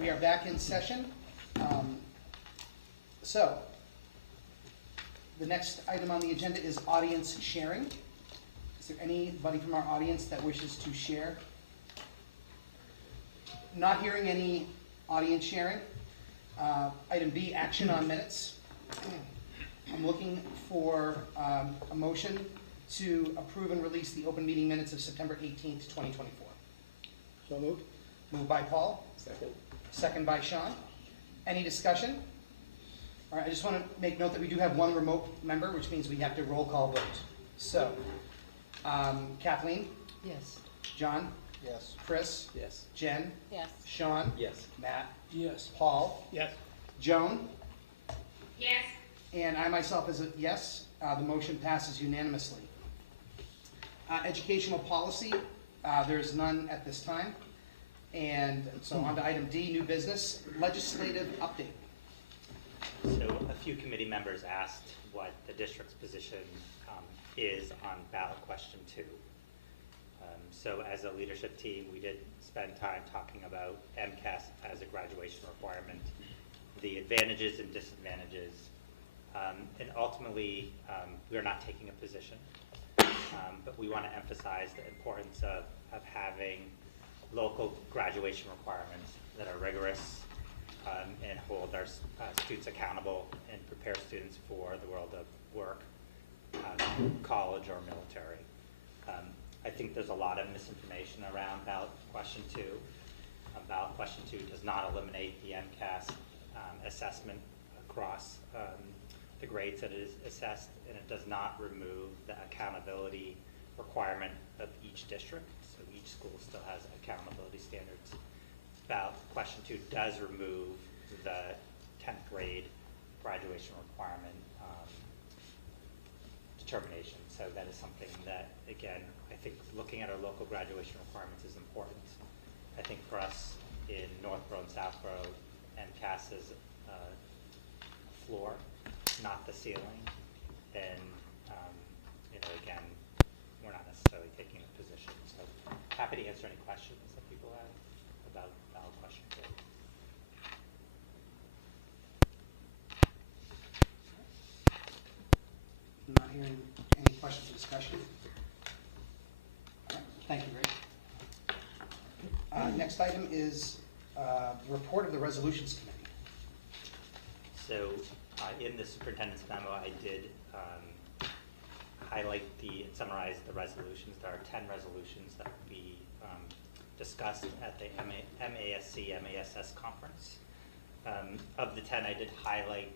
We are back in session. So, the next item on the agenda is audience sharing. Is there anybody from our audience that wishes to share? Not hearing any audience sharing. Item B, action on minutes. I'm looking for a motion to approve and release the open meeting minutes of September 18th, 2024. So moved. Moved by Paul. Second. Second by Sean. Any discussion? All right, I just want to make note that we do have one remote member, which means we have to roll call vote. So, Kathleen, Yes. John, Yes. Chris, Yes. Jen, Yes. Sean, Yes. Matt, Yes. Paul, Yes. Joan, Yes. and I myself as a yes. The motion passes unanimously. Educational policy, there is none at this time. And so on to item D, new business, legislative update. So a few committee members asked what the district's position is on ballot question 2. So as a leadership team, we did spend time talking about MCAS as a graduation requirement, the advantages and disadvantages, and ultimately we are not taking a position, but we want to emphasize the importance of having local graduation requirements that are rigorous and hold our students accountable and prepare students for the world of work, college or military. I think there's a lot of misinformation around ballot question 2. Ballot question 2 does not eliminate the MCAS assessment across the grades that it is assessed, and it does not remove the accountability requirement of each district. So each school still has accountability standards. Ballot question 2 does remove the 10th grade graduation requirement determination. So that is something that, again, I think looking at our local graduation requirements is important. I think for us in Northborough and Southborough, MCAS is a floor, not the ceiling. And, again, we're not necessarily taking a position. So happy to answer any questions that people have about ballot question 2. I'm not hearing any questions or discussion. All right, thank you, Rick. Next item is report of the resolutions committee. So in the superintendent's memo, I did highlight and summarize the resolutions. There are 10 resolutions that will be discussed at the MASC-MASS conference. Of the 10, I did highlight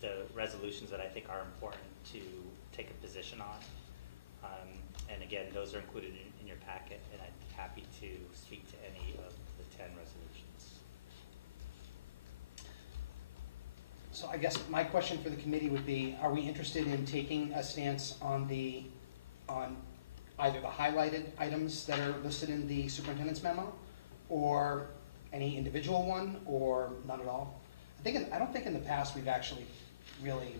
the resolutions that I think are important to take a position on. And again, those are included in your packet, and I'd be happy to speak to any of the 10 resolutions. So I guess my question for the committee would be, are we interested in taking a stance on either the highlighted items that are listed in the superintendent's memo, or any individual one, or none at all? I don't think in the past we've actually really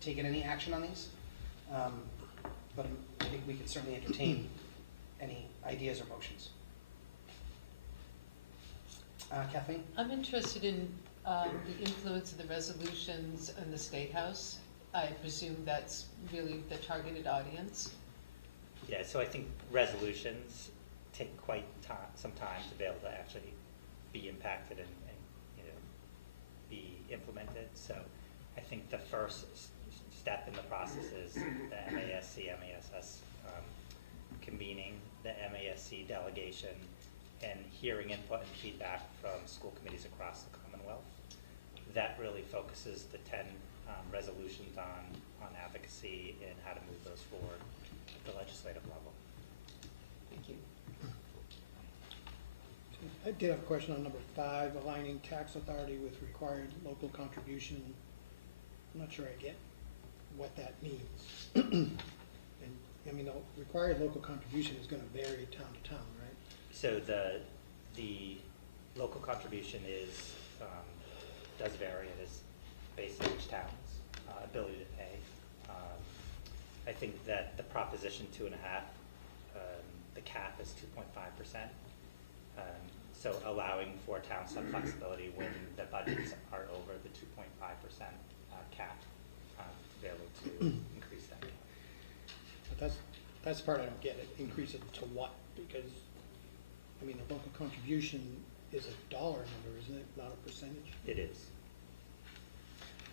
taken any action on these, but I think we could certainly entertain any ideas or motions. Kathleen? I'm interested in the influence of the resolutions in the State House. I presume that's really the targeted audience. Yeah, so I think resolutions take quite some time to be able to actually be impacted and be implemented. So I think the first step in the process is the MASC-MASS convening the MASC delegation and hearing input and feedback from school committees across the Commonwealth. That really focuses the 10 resolutions on advocacy and how to move those forward at the legislative level. Thank you. I did have a question on number 5, aligning tax authority with required local contribution. I'm not sure I get what that means. And I mean, the required local contribution is going to vary town to town, right? So the local contribution does vary. It is based on each town's ability to pay. I think that the proposition 2.5, the cap is 2.5%. So allowing for towns some flexibility when the budgets are over the 2.5% cap, to be able to increase that. But that's the part I don't get, it increase it to what? Because, I mean, the local contribution is a dollar number, isn't it, not a percentage? It is.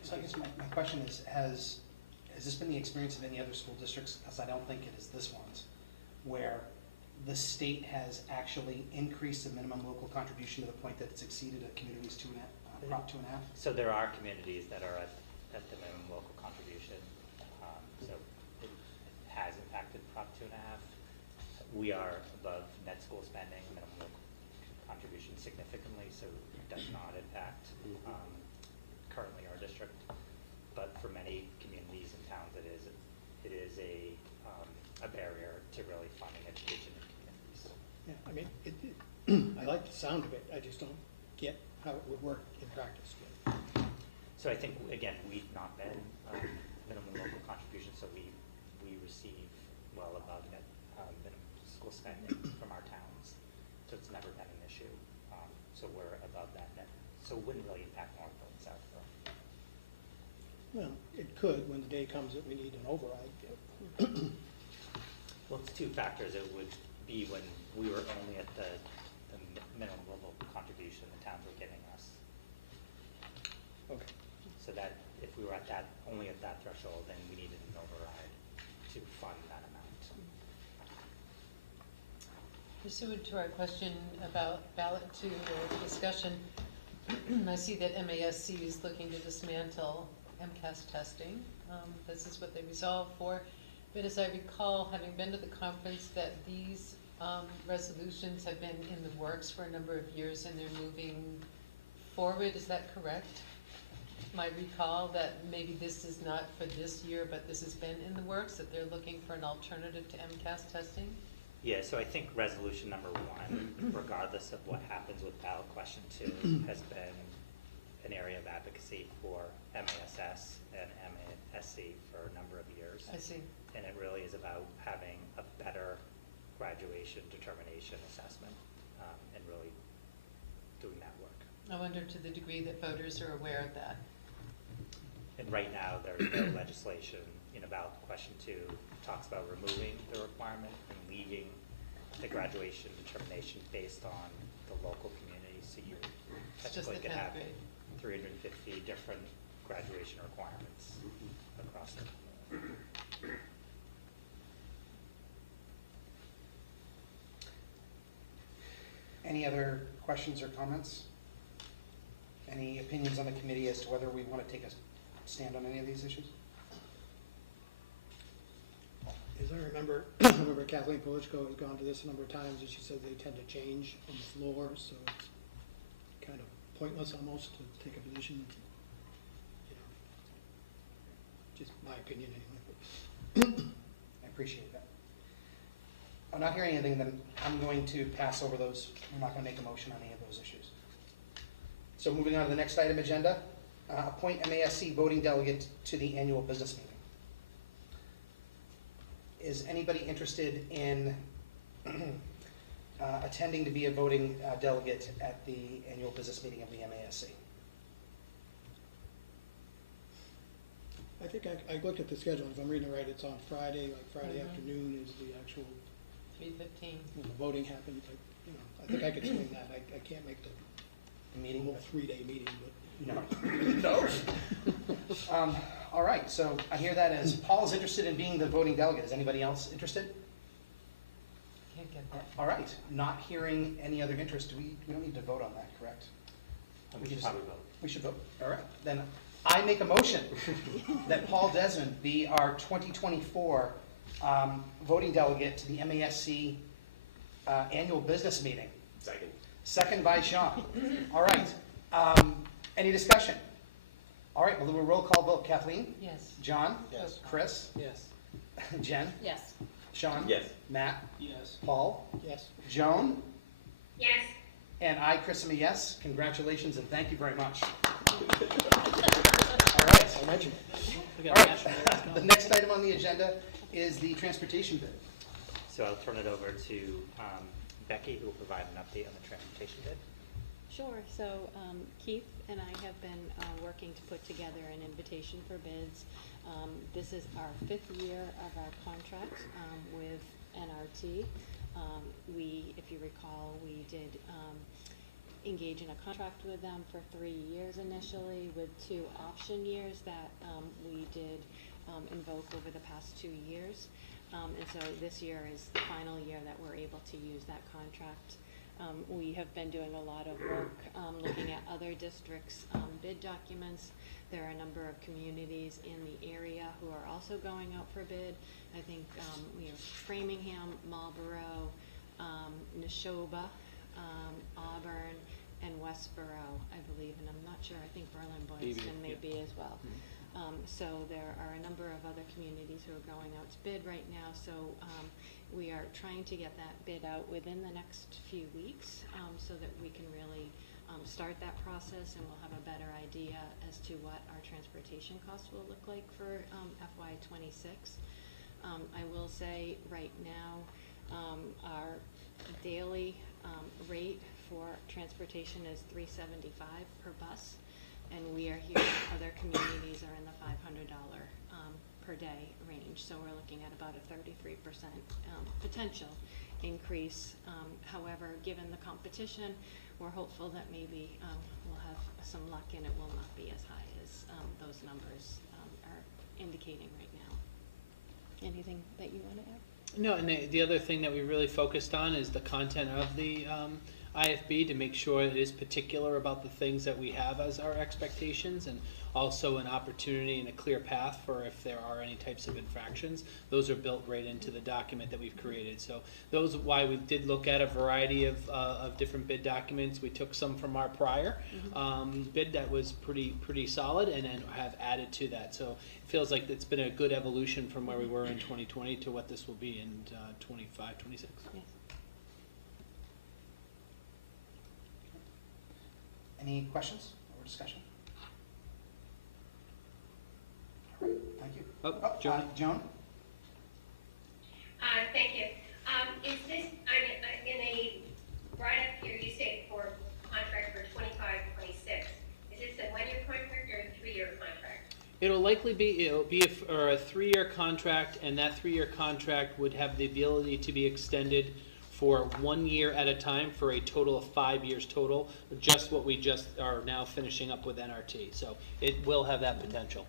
So I guess my question is, has this been the experience of any other school districts? Because I don't think it is this one's, where the state has actually increased the minimum local contribution to the point that it's exceeded a community's Prop 2.5? So there are communities that are at the minimum local contribution. So it has impacted Prop 2.5. We are above net school spending, minimum local contribution significantly, so it does not impact currently our district. But for many communities and towns, it is a barrier to really funding education in communities. Yeah, I mean, I like the sound of it, I just don't get how it would work in practice. So I think, again, we've not been minimum local contribution, so we receive well above net minimum school spending from our towns. So it's never been an issue. So we're above that net. So it wouldn't really impact Northville and Southville. Well, it could when the day comes that we need an override. Well, it's two factors. It would be when we were only at the minimum level contribution the towns were giving us. Okay. So that if we were at that, only at that threshold, then we needed an override to fund that amount. Pursuant to our question about ballot 2 or discussion, I see that MASC is looking to dismantle MCAS testing. This is what they resolved for. But as I recall, having been to the conference, that these resolutions have been in the works for a number of years and they're moving forward. Is that correct? My recall that maybe this is not for this year, but this has been in the works, that they're looking for an alternative to MCAS testing? Yeah, so I think resolution number 1, regardless of what happens with ballot question 2, has been an area of advocacy for MASS and MASC for a number of years. I see. And it really is about having a better graduation determination assessment and really doing that work. I wonder to the degree that voters are aware of that. And right now, there's no legislation in ballot question 2 talks about removing the requirement and leaving the graduation determination based on the local community. So you It's just the technically could 10th have grade. 350 different graduation requirements across the community. Any other questions or comments? Any opinions on the committee as to whether we want to take a stand on any of these issues? As I remember, Kathleen Polichko has gone to this a number of times, and she said they tend to change on the floor, so it's kind of pointless almost to take a position, you know. Just my opinion anyway. I appreciate that. I'm not hearing anything, then I'm going to pass over those. I'm not going to make a motion on any of those issues. So moving on to the next item agenda, appoint MASC voting delegate to the annual business meeting. Is anybody interested in attending to be a voting delegate at the annual business meeting of the MASC? I think I looked at the schedule, if I'm reading it right, it's on Friday, like Friday Mhm. afternoon is the actual, 3:15. when the voting happens, I think I could swing that, I can't make the Meeting? whole 3-day meeting, but. No. No. All right, so I hear that as Paul's interested in being the voting delegate. Is anybody else interested? Can't get that. All right, not hearing any other interest, we don't need to vote on that, correct? And We we should just- probably vote. We should vote. All right, then I make a motion that Paul Desmond be our 2024 voting delegate to the MASC annual business meeting. Second. Second by Sean. All right, any discussion? All right, we'll do a roll call vote. Kathleen? Yes. John? Yes. Chris? Yes. Jen? Yes. Sean? Yes. Matt? Yes. Paul? Yes. Joan? Yes. And I, Chris, am a yes. Congratulations and thank you very much. All right. I'll mention it. All right. The next item on the agenda is the transportation bid. So I'll turn it over to Becky, who will provide an update on the transportation bid. Sure. So Keith and I have been working to put together an invitation for bids. This is our 5th year of our contract with NRT. If you recall, we did engage in a contract with them for 3 years initially, with 2 option years that we did invoke over the past 2 years. And so this year is the final year that we're able to use that contract. We have been doing a lot of work looking at other districts' bid documents. There are a number of communities in the area who are also going out for bid. I think Framingham, Marlboro, Neshoba, Auburn, and Westboro, I believe, and I'm not sure, I think Berlin-Boylston may be as well. So there are a number of other communities who are going out to bid right now, so we are trying to get that bid out within the next few weeks so that we can really start that process, and we'll have a better idea as to what our transportation costs will look like for FY '26. I will say right now our daily rate for transportation is $375 per bus, and we are hearing other communities are in the $500 per day range, so we're looking at about a 33% potential increase. However, given the competition, we're hopeful that maybe we'll have some luck and it will not be as high as those numbers are indicating right now. Anything that you want to add? No, and the other thing that we really focused on is the content of the IFB, to make sure it is particular about the things that we have as our expectations, and also an opportunity and a clear path for if there are any types of infractions. Those are built right into the document that we've created. So those are why we did look at a variety of different bid documents. We took some from our prior bid that was pretty solid, and then have added to that. So it feels like it's been a good evolution from where we were in 2020 to what this will be in 25, 26. Yes. Any questions or discussion? All right, thank you. Joan? Joan? Thank you. Is this, in a write-up here, you say for contract for 25-26, is this a 1-year contract or a 3-year contract? It'll be a 3-year contract, and that 3-year contract would have the ability to be extended for 1 year at a time for a total of 5 years total, just what we just are now finishing up with NRT. So it will have that potential.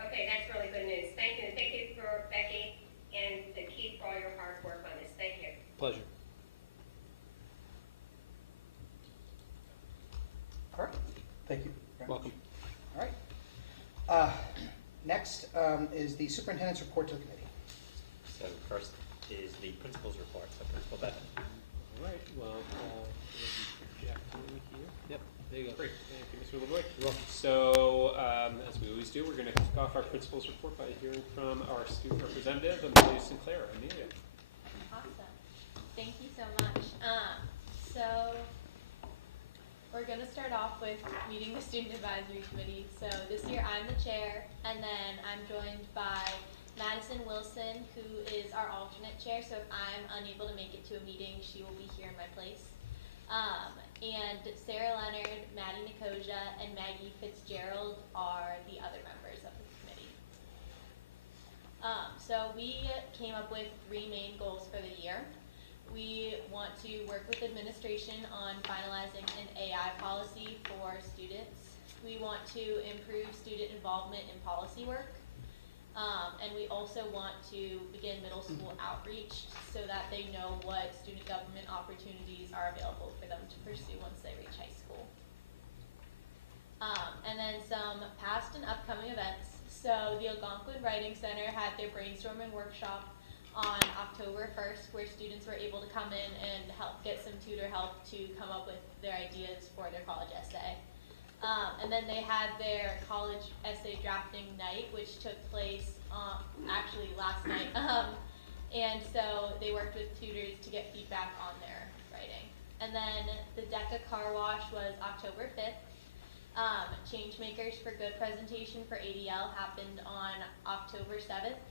Okay, that's really good news. Thank you. Thank you for Becky and Keith for all your hard work on this. Thank you. Pleasure. All right, thank you. very much. Welcome. All right. Next is the superintendent's report to the committee. So first is the principal's report. So Principal Bevan. All right, well, projecting here. Yep, there you go. Great, thank you, Mr. LeBoy. You're welcome. So, as we always do, we're going to kick off our principal's report by hearing from our student representative, Amelia Sinclair. Amelia. Awesome. Thank you so much. So we're going to start off with meeting the Student Advisory Committee. So this year I'm the chair, and then I'm joined by Madison Wilson, who is our alternate chair. So if I'm unable to make it to a meeting, she will be here in my place. And Sarah Leonard, Maddie Nicosia, and Maggie Fitzgerald are the other members of the committee. So we came up with 3 main goals for the year. We want to work with administration on finalizing an AI policy for students. We want to improve student involvement in policy work. And we also want to begin middle school outreach so that they know what student government opportunities are available for them to pursue once they reach high school. And then some past and upcoming events. So the Algonquin Writing Center had their brainstorming workshop on October 1st, where students were able to come in and get some tutor help to come up with their ideas for their college essay. And then they had their college essay drafting night, which took place actually last night. And so they worked with tutors to get feedback on their writing. And then the DECA car wash was October 5th. Changemakers for Good presentation for ADL happened on October 7th.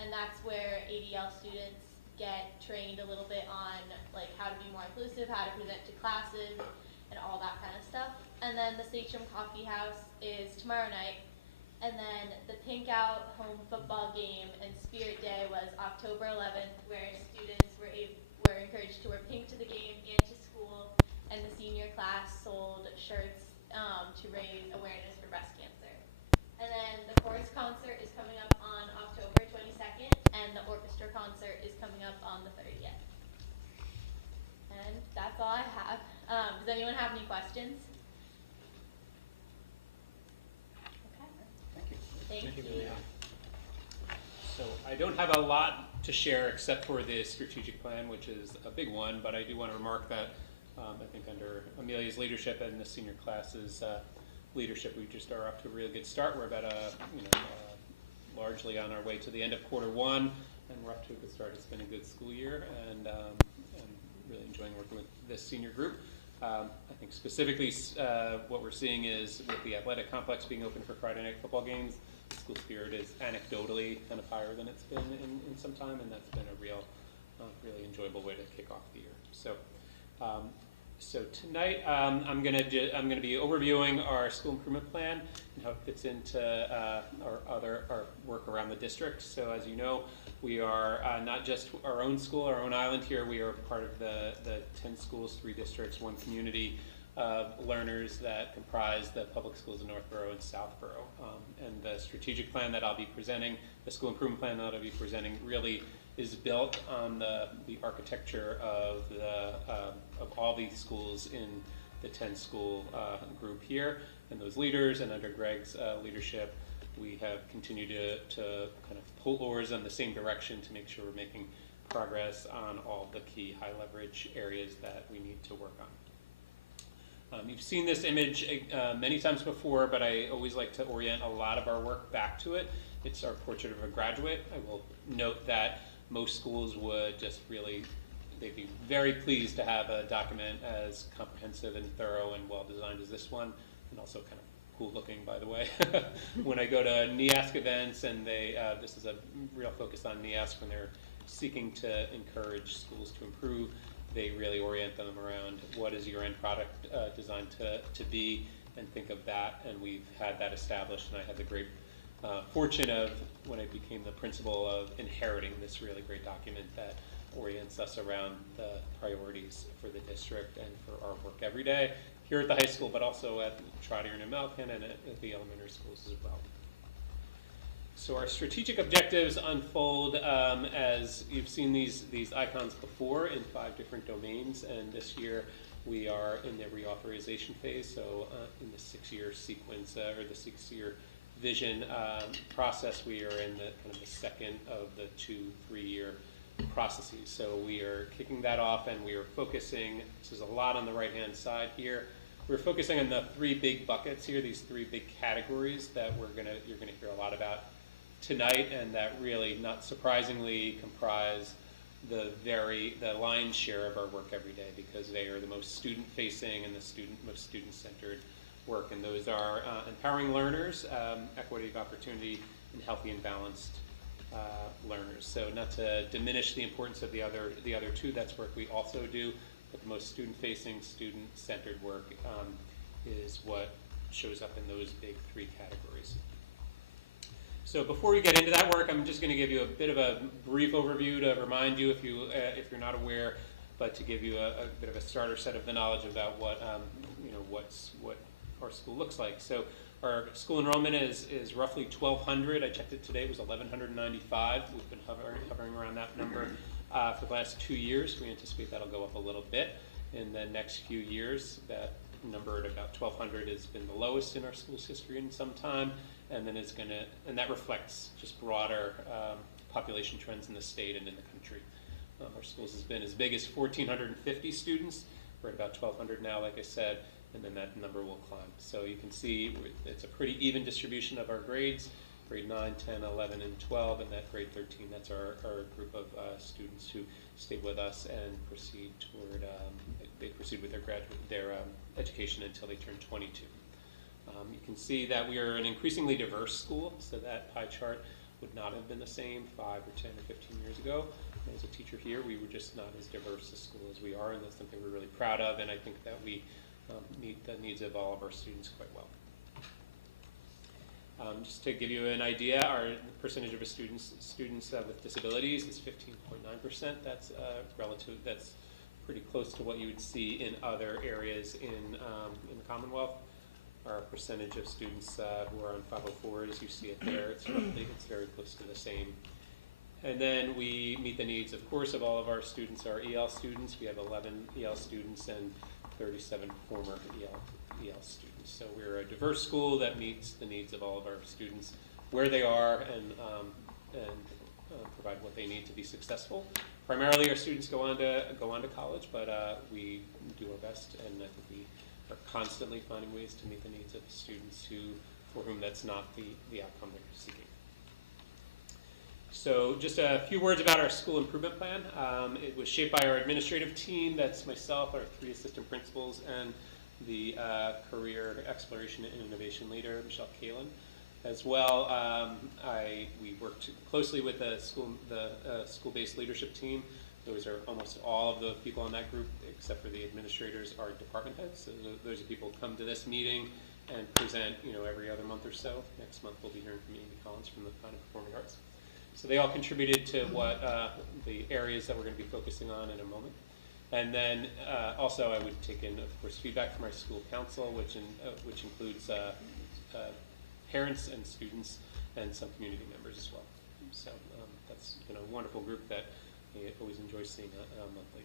And that's where ADL students get trained a little bit on like how to be more inclusive, how to present to classes, and all that kind of stuff. And then the Sachem Coffee House is tomorrow night. And then the Pink Out home football game and Spirit Day was October 11th, where students were encouraged to wear pink to the game and to school. And the senior class sold shirts to raise awareness for breast cancer. And then the chorus concert is coming up on October 22nd, and the orchestra concert is coming up on the 30th. And that's all I have. Does anyone have any questions? Okay. Thank you. Thank you. So I don't have a lot to share except for the strategic plan, which is a big one, but I do want to remark that I think under Amelia's leadership and the senior class's leadership, we just are off to a really good start. We're about largely on our way to the end of quarter one, and we're off to a good start. It's been a good school year, and I'm really enjoying working with this senior group. I think specifically what we're seeing is with the athletic complex being open for Friday night football games, school spirit is anecdotally kind of higher than it's been in some time, and that's been a real, really enjoyable way to kick off the year. So tonight I'm going to be overviewing our school improvement plan and how it fits into our work around the district. So as you know, we are not just our own school, our own island here. We are part of the 10 schools, 3 districts, 1 community of learners that comprise the public schools in Northborough and Southborough. And the strategic plan that I'll be presenting, the school improvement plan that I'll be presenting, really is built on the architecture of all these schools in the 10 school group here, and those leaders, and under Greg's leadership, we have continued to kind of pull oars in the same direction to make sure we're making progress on all the key high leverage areas that we need to work on. You've seen this image many times before, but I always like to orient a lot of our work back to it. It's our portrait of a graduate. I will note that most schools would just really, they'd be very pleased to have a document as comprehensive and thorough and well designed as this one, and also kind of cool looking, by the way. When I go to NEASC events, and this is a real focus on NEASC when they're seeking to encourage schools to improve, they really orient them around what is your end product designed to be, and think of that, and we've had that established, and I had the great fortune of, when I became the principal, of inheriting this really great document that orients us around the priorities for the district and for our work every day here at the high school, but also at Trotter and Malkin and at the elementary schools as well. So our strategic objectives unfold as you've seen these icons before in 5 different domains, and this year we are in the reauthorization phase, so in the 6-year sequence or the 6-year vision process, we are in the kind of the second of the 2 3-year processes. So we are kicking that off, and we are focusing, this is a lot on the right-hand side here, we're focusing on the 3 big buckets here, these 3 big categories that you're gonna hear a lot about tonight, and that really, not surprisingly, comprise the lion's share of our work every day, because they are the most student-facing and most student-centered work, and those are empowering learners, equity of opportunity, and healthy and balanced learners. So not to diminish the importance of the other 2, that's work we also do, but the most student-facing, student-centered work is what shows up in those big 3 categories. So before we get into that work, I'm just going to give you a bit of a brief overview to remind you, if you're not aware, but to give you a bit of a starter set of the knowledge about what our school looks like. So our school enrollment is roughly 1,200. I checked it today; it was 1,195. We've been hovering around that number for the last 2 years. We anticipate that'll go up a little bit in the next few years. That number at about 1,200 has been the lowest in our school's history in some time, and then that reflects just broader population trends in the state and in the country. Our schools has been as big as 1,450 students. We're at about 1,200 now, like I said, and then that number will climb. So you can see it's a pretty even distribution of our grades, grade 9, 10, 11, and 12, and that grade 13, that's our group of students who stay with us and proceed toward, they proceed with their education until they turn 22. You can see that we are an increasingly diverse school, so that pie chart would not have been the same 5 or 10 or 15 years ago. as a teacher here. We were just not as diverse a school as we are, and that's something we're really proud of, and I think that we meet the needs of all of our students quite well. Just to give you an idea, our percentage of students with disabilities is 15.9%. That's that's pretty close to what you would see in other areas in the Commonwealth. Our percentage of students who are on 504s, you see it there. It's very close to the same. And then we meet the needs, of course, of all of our students. Our EL students, we have 11 EL students and 37 former EL students. So we're a diverse school that meets the needs of all of our students where they are and provide what they need to be successful. Primarily, our students go on to college, but we do our best, and I think we are constantly finding ways to meet the needs of students for whom that's not the outcome they're seeking. So just a few words about our school improvement plan. It was shaped by our administrative team. That's myself, our 3 assistant principals, and the career exploration and innovation leader, Michelle Kalin. As well, we worked closely with the school-based leadership team. Those are almost all of the people on that group, except for the administrators, are department heads. So those are people who come to this meeting and present, every other month or so. Next month we'll be hearing from Amy Collins from the Fine and Performing Arts. So they all contributed to what the areas that we're going to be focusing on in a moment. And then also I would take in, of course, feedback from our school council, which includes parents and students and some community members as well. So that's a wonderful group that I always enjoy seeing monthly.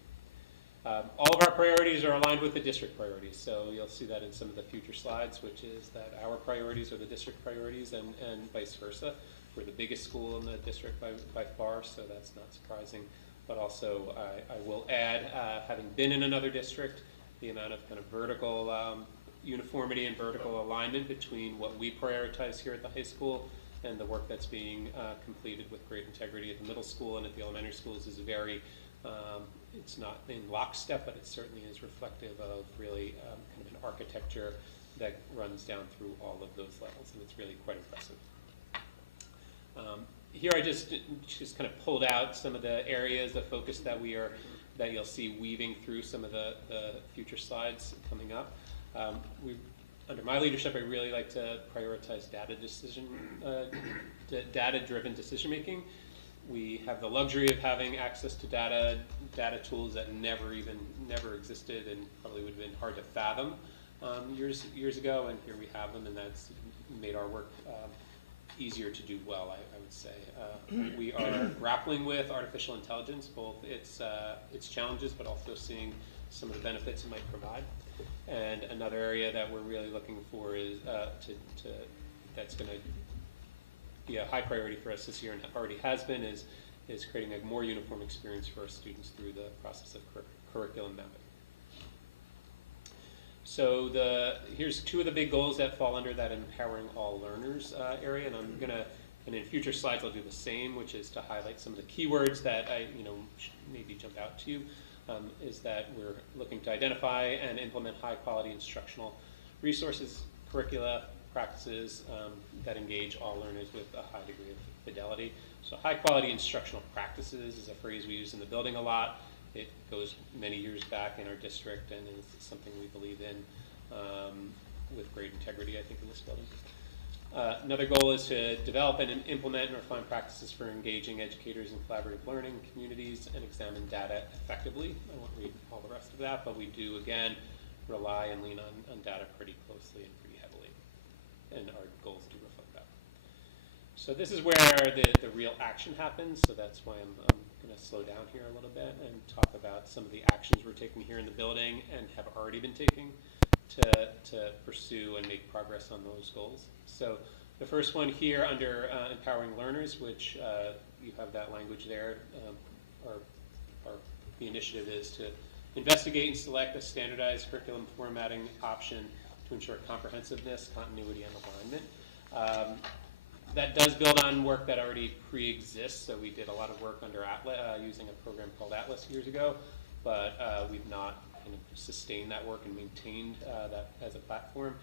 All of our priorities are aligned with the district priorities, so you'll see that in some of the future slides, which is that our priorities are the district priorities and vice versa. We're the biggest school in the district by far, so that's not surprising. But also, I will add, having been in another district, the amount of kind of vertical uniformity and vertical alignment between what we prioritize here at the high school and the work that's being completed with great integrity at the middle school and at the elementary schools is very, it's not in lockstep, but it certainly is reflective of really kind of an architecture that runs down through all of those levels, and it's really quite impressive. Here I just kind of pulled out some of the areas of focus that you'll see weaving through some of the future slides coming up. Under my leadership, I really like to prioritize data-driven decision making. We have the luxury of having access to data tools that never existed and probably would have been hard to fathom years ago, and here we have them, and that's made our work easier to do well, I would say. We are grappling with artificial intelligence, both its challenges, but also seeing some of the benefits it might provide. And another area that we're really looking for is that's going to be a high priority for us this year, and already has been, is creating a more uniform experience for our students through the process of curriculum mapping. So here's 2 of the big goals that fall under that empowering all learners area, and in future slides I'll do the same, which is to highlight some of the keywords that maybe jump out to you. Is that we're looking to identify and implement high-quality instructional resources, curricula, practices that engage all learners with a high degree of fidelity. So high-quality instructional practices is a phrase we use in the building a lot. It goes many years back in our district and is something we believe in with great integrity, I think, in this building. Another goal is to develop and implement and refine practices for engaging educators in collaborative learning communities and examine data effectively. I won't read all the rest of that, but we do, again, rely and lean on data pretty closely and pretty heavily, and our goals do reflect that. So this is where the real action happens, so that's why I'm going to slow down here a little bit and talk about some of the actions we're taking here in the building and have already been taking to pursue and make progress on those goals. So the first one here under empowering learners, which you have that language there, the initiative is to investigate and select a standardized curriculum formatting option to ensure comprehensiveness, continuity, and alignment. That does build on work that already pre-exists, so we did a lot of work under Atlas, using a program called Atlas years ago, but we've not kind of sustained that work and maintained that as a platform,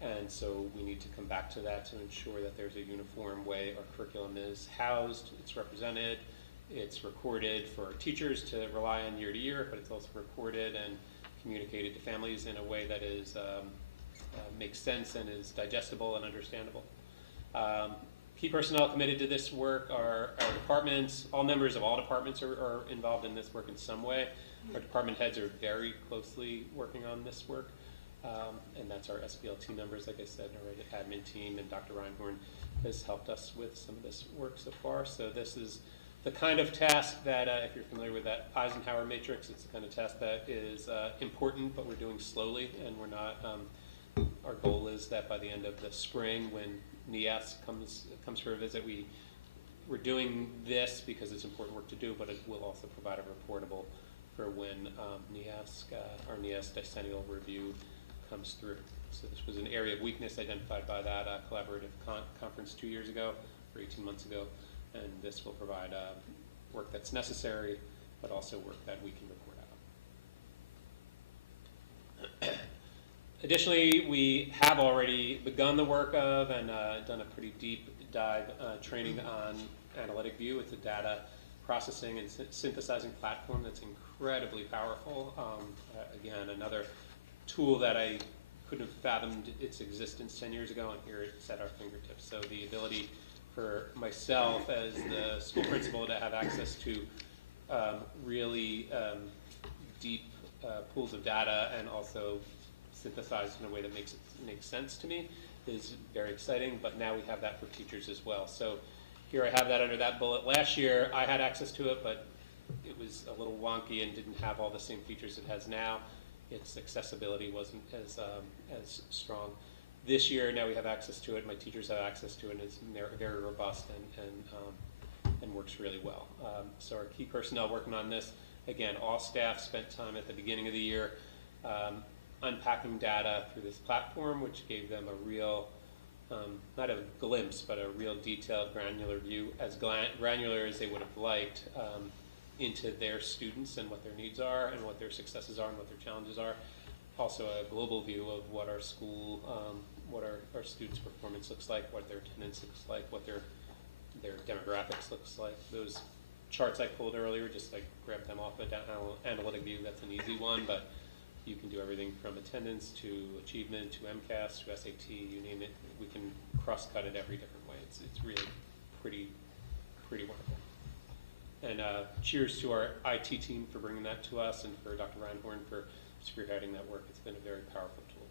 and so we need to come back to that to ensure that there's a uniform way our curriculum is housed, it's represented, It's recorded for teachers to rely on year to year, but it's also recorded and communicated to families in a way that is makes sense and is digestible and understandable. Key personnel committed to this work are our departments. All members of all departments are involved in this work in some way. Our department heads are very closely working on this work, and that's our SBLT members, like I said, our admin team, and Dr. Reinhorn has helped us with some of this work so far. So this is the kind of task that, if you're familiar with that Eisenhower matrix, it's the kind of task that is important, but we're doing slowly, and we're not, our goal is that by the end of the spring, when NEAS comes for a visit, we're doing this because it's important work to do, but it will also provide a reportable for when our NEAS decennial review comes through. So this was an area of weakness identified by that collaborative conference 2 years ago, or 18 months ago, and this will provide work that's necessary, but also work that we can report out. Additionally, we have already begun the work of and done a pretty deep dive training on Analytic View. It's a data processing and synthesizing platform that's incredibly powerful. Again, another tool that I couldn't have fathomed its existence 10 years ago, and here it's at our fingertips. So the ability for myself as the school principal to have access to really deep pools of data and also synthesized in a way that makes sense to me is very exciting, but now we have that for teachers as well. So here I have that under that bullet. Last year I had access to it, but it was a little wonky and didn't have all the same features it has now. Its accessibility wasn't as strong. This year now we have access to it, my teachers have access to it, and it's very robust and works really well. So our key personnel working on this, again, all staff spent time at the beginning of the year unpacking data through this platform, which gave them a real, not a glimpse, but a real detailed, granular view, as granular as they would have liked, into their students and what their needs are and what their successes are and what their challenges are. Also a global view of what our school, what our students' performance looks like, what their attendance looks like, what their demographics looks like. Those charts I pulled earlier, just like grab them off of Analytic View, that's an easy one, but you can do everything from attendance to achievement to MCAS to SAT, you name it. We can cross-cut it every different way. It's really pretty wonderful. And cheers to our IT team for bringing that to us, and for Dr. Reinhorn for spearheading that work. It's been a very powerful tool.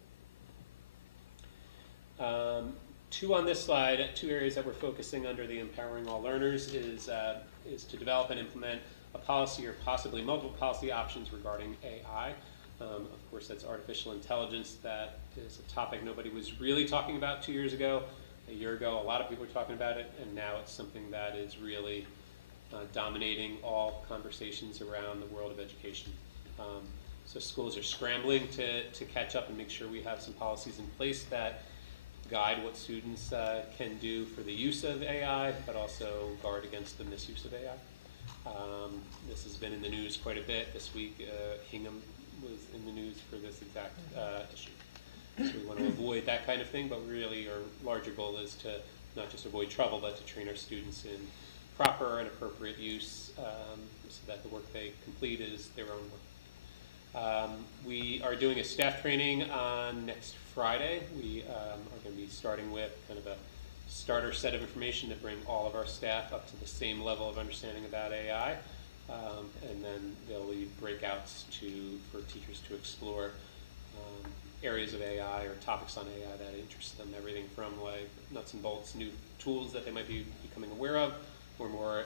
Two on this slide, two areas that we're focusing under the Empowering All Learners is to develop and implement a policy or possibly multiple policy options regarding AI. Of course, that's artificial intelligence. That is a topic nobody was really talking about 2 years ago. A year ago, a lot of people were talking about it, and now it's something that is really dominating all conversations around the world of education. So schools are scrambling to catch up and make sure we have some policies in place that guide what students can do for the use of AI, but also guard against the misuse of AI. This has been in the news quite a bit. This week, Hingham was in the news for this exact issue. So we want to avoid that kind of thing, but really our larger goal is to not just avoid trouble, but to train our students in proper and appropriate use so that the work they complete is their own work. We are doing a staff training on next Friday. We are going to be starting with kind of a starter set of information to bring all of our staff up to the same level of understanding about AI. And then there'll be breakouts for teachers to explore areas of AI or topics on AI that interest them, everything from like nuts and bolts, new tools that they might be becoming aware of, or more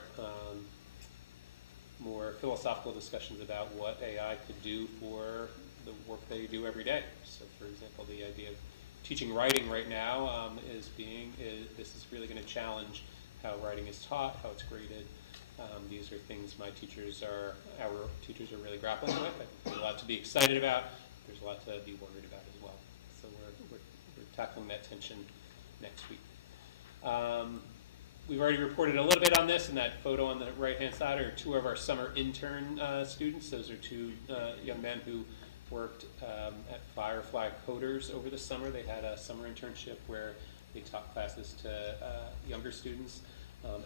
philosophical discussions about what AI could do for the work they do every day. So for example, the idea of teaching writing right now this is really going to challenge how writing is taught, how it's graded. These are things our teachers are really grappling with. There's a lot to be excited about. There's a lot to be worried about as well. So we're tackling that tension next week. We've already reported a little bit on this, and that photo on the right-hand side are two of our summer intern students. Those are two young men who worked at Firefly Coders over the summer. They had a summer internship where they taught classes to younger students.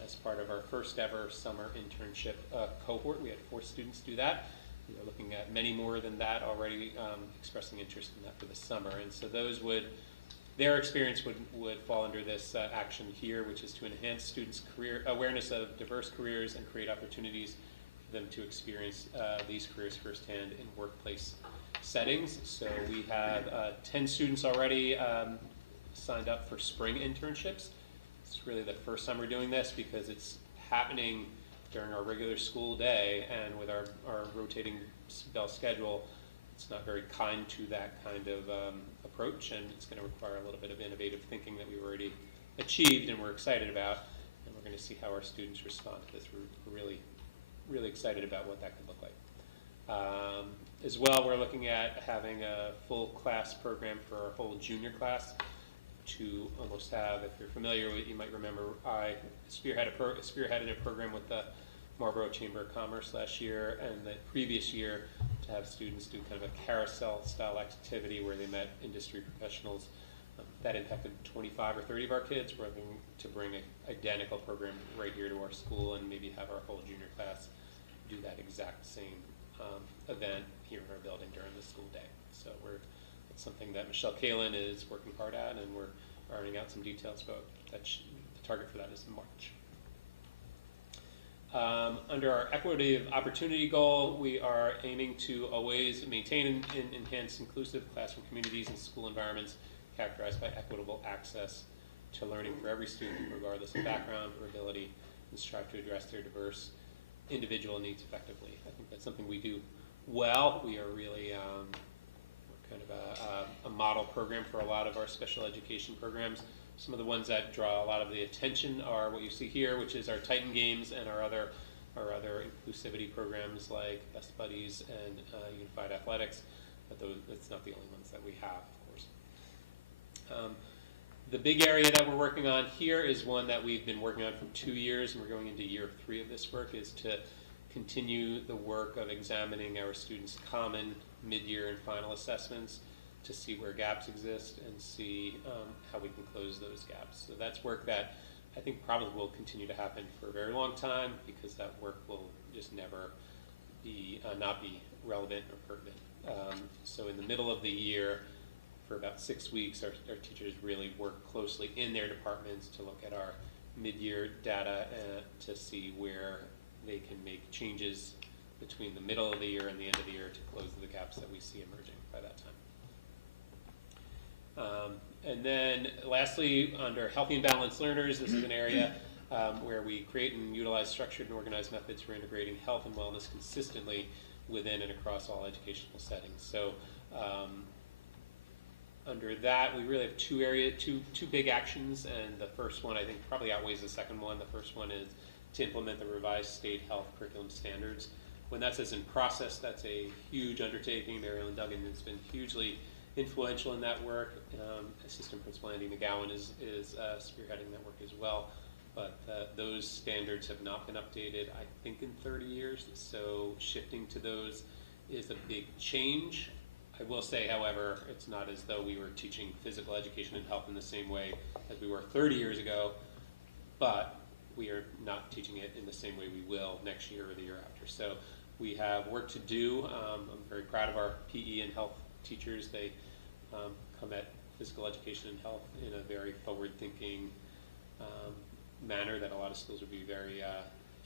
as part of our first ever summer internship cohort. We had 4 students do that. We are looking at many more than that already expressing interest in that for the summer. And so those their experience would fall under this action here, which is to enhance students' career awareness of diverse careers and create opportunities for them to experience these careers firsthand in workplace settings. So we have 10 students already signed up for spring internships. It's really the first time we're doing this because it's happening during our regular school day, and with our rotating bell schedule, it's not very kind to that kind of approach, and it's going to require a little bit of innovative thinking that we've already achieved and we're excited about, and we're going to see how our students respond to this. We're really, really excited about what that could look like. As well, we're looking at having a full class program for our whole junior class to almost have, if you're familiar with it, you might remember I spearheaded a program with the Marlborough Chamber of Commerce last year, and the previous year to have students do kind of a carousel style activity where they met industry professionals. That impacted 25 or 30 of our kids. We're looking to bring an identical program right here to our school and maybe have our whole junior class do that exact same event here in our building during the school day. So it's something that Michelle Kalin is working hard at, and we're ironing out some details about that. The target for that is in March. Under our equity of opportunity goal, we are aiming to always maintain and enhance inclusive classroom communities and school environments characterized by equitable access to learning for every student, regardless of background or ability, and strive to address their diverse individual needs effectively. I think that's something we do well. We are really we're kind of a model program for a lot of our special education programs. Some of the ones that draw a lot of the attention are what you see here, which is our Titan Games and our other inclusivity programs like Best Buddies and Unified Athletics. But that's not the only ones that we have, of course. The big area that we're working on here is one that we've been working on for 2 years, and we're going into year 3 of this work, is to continue the work of examining our students' common mid-year and final assessments to see where gaps exist and see how we can close those gaps. So that's work that I think probably will continue to happen for a very long time, because that work will just never be not be relevant or pertinent. So in the middle of the year, for about 6 weeks, our teachers really work closely in their departments to look at our mid-year data to see where they can make changes between the middle of the year and the end of the year to close the gaps that we see emerging by that time. And then lastly, under healthy and balanced learners, this is an area where we create and utilize structured and organized methods for integrating health and wellness consistently within and across all educational settings. So under that, we really have two big actions, and the first one I think probably outweighs the second one. The first one is to implement the revised state health curriculum standards. When that says in process, that's a huge undertaking. Mary Ellen Duggan has been hugely influential in that work. Assistant Principal Andy McGowan is spearheading that work as well. But those standards have not been updated, I think, in 30 years. So shifting to those is a big change. I will say, however, it's not as though we were teaching physical education and health in the same way as we were 30 years ago, but we are not teaching it in the same way we will next year or the year after. So we have work to do. I'm very proud of our PE and health teachers. They come at physical education and health in a very forward-thinking manner that a lot of schools would be very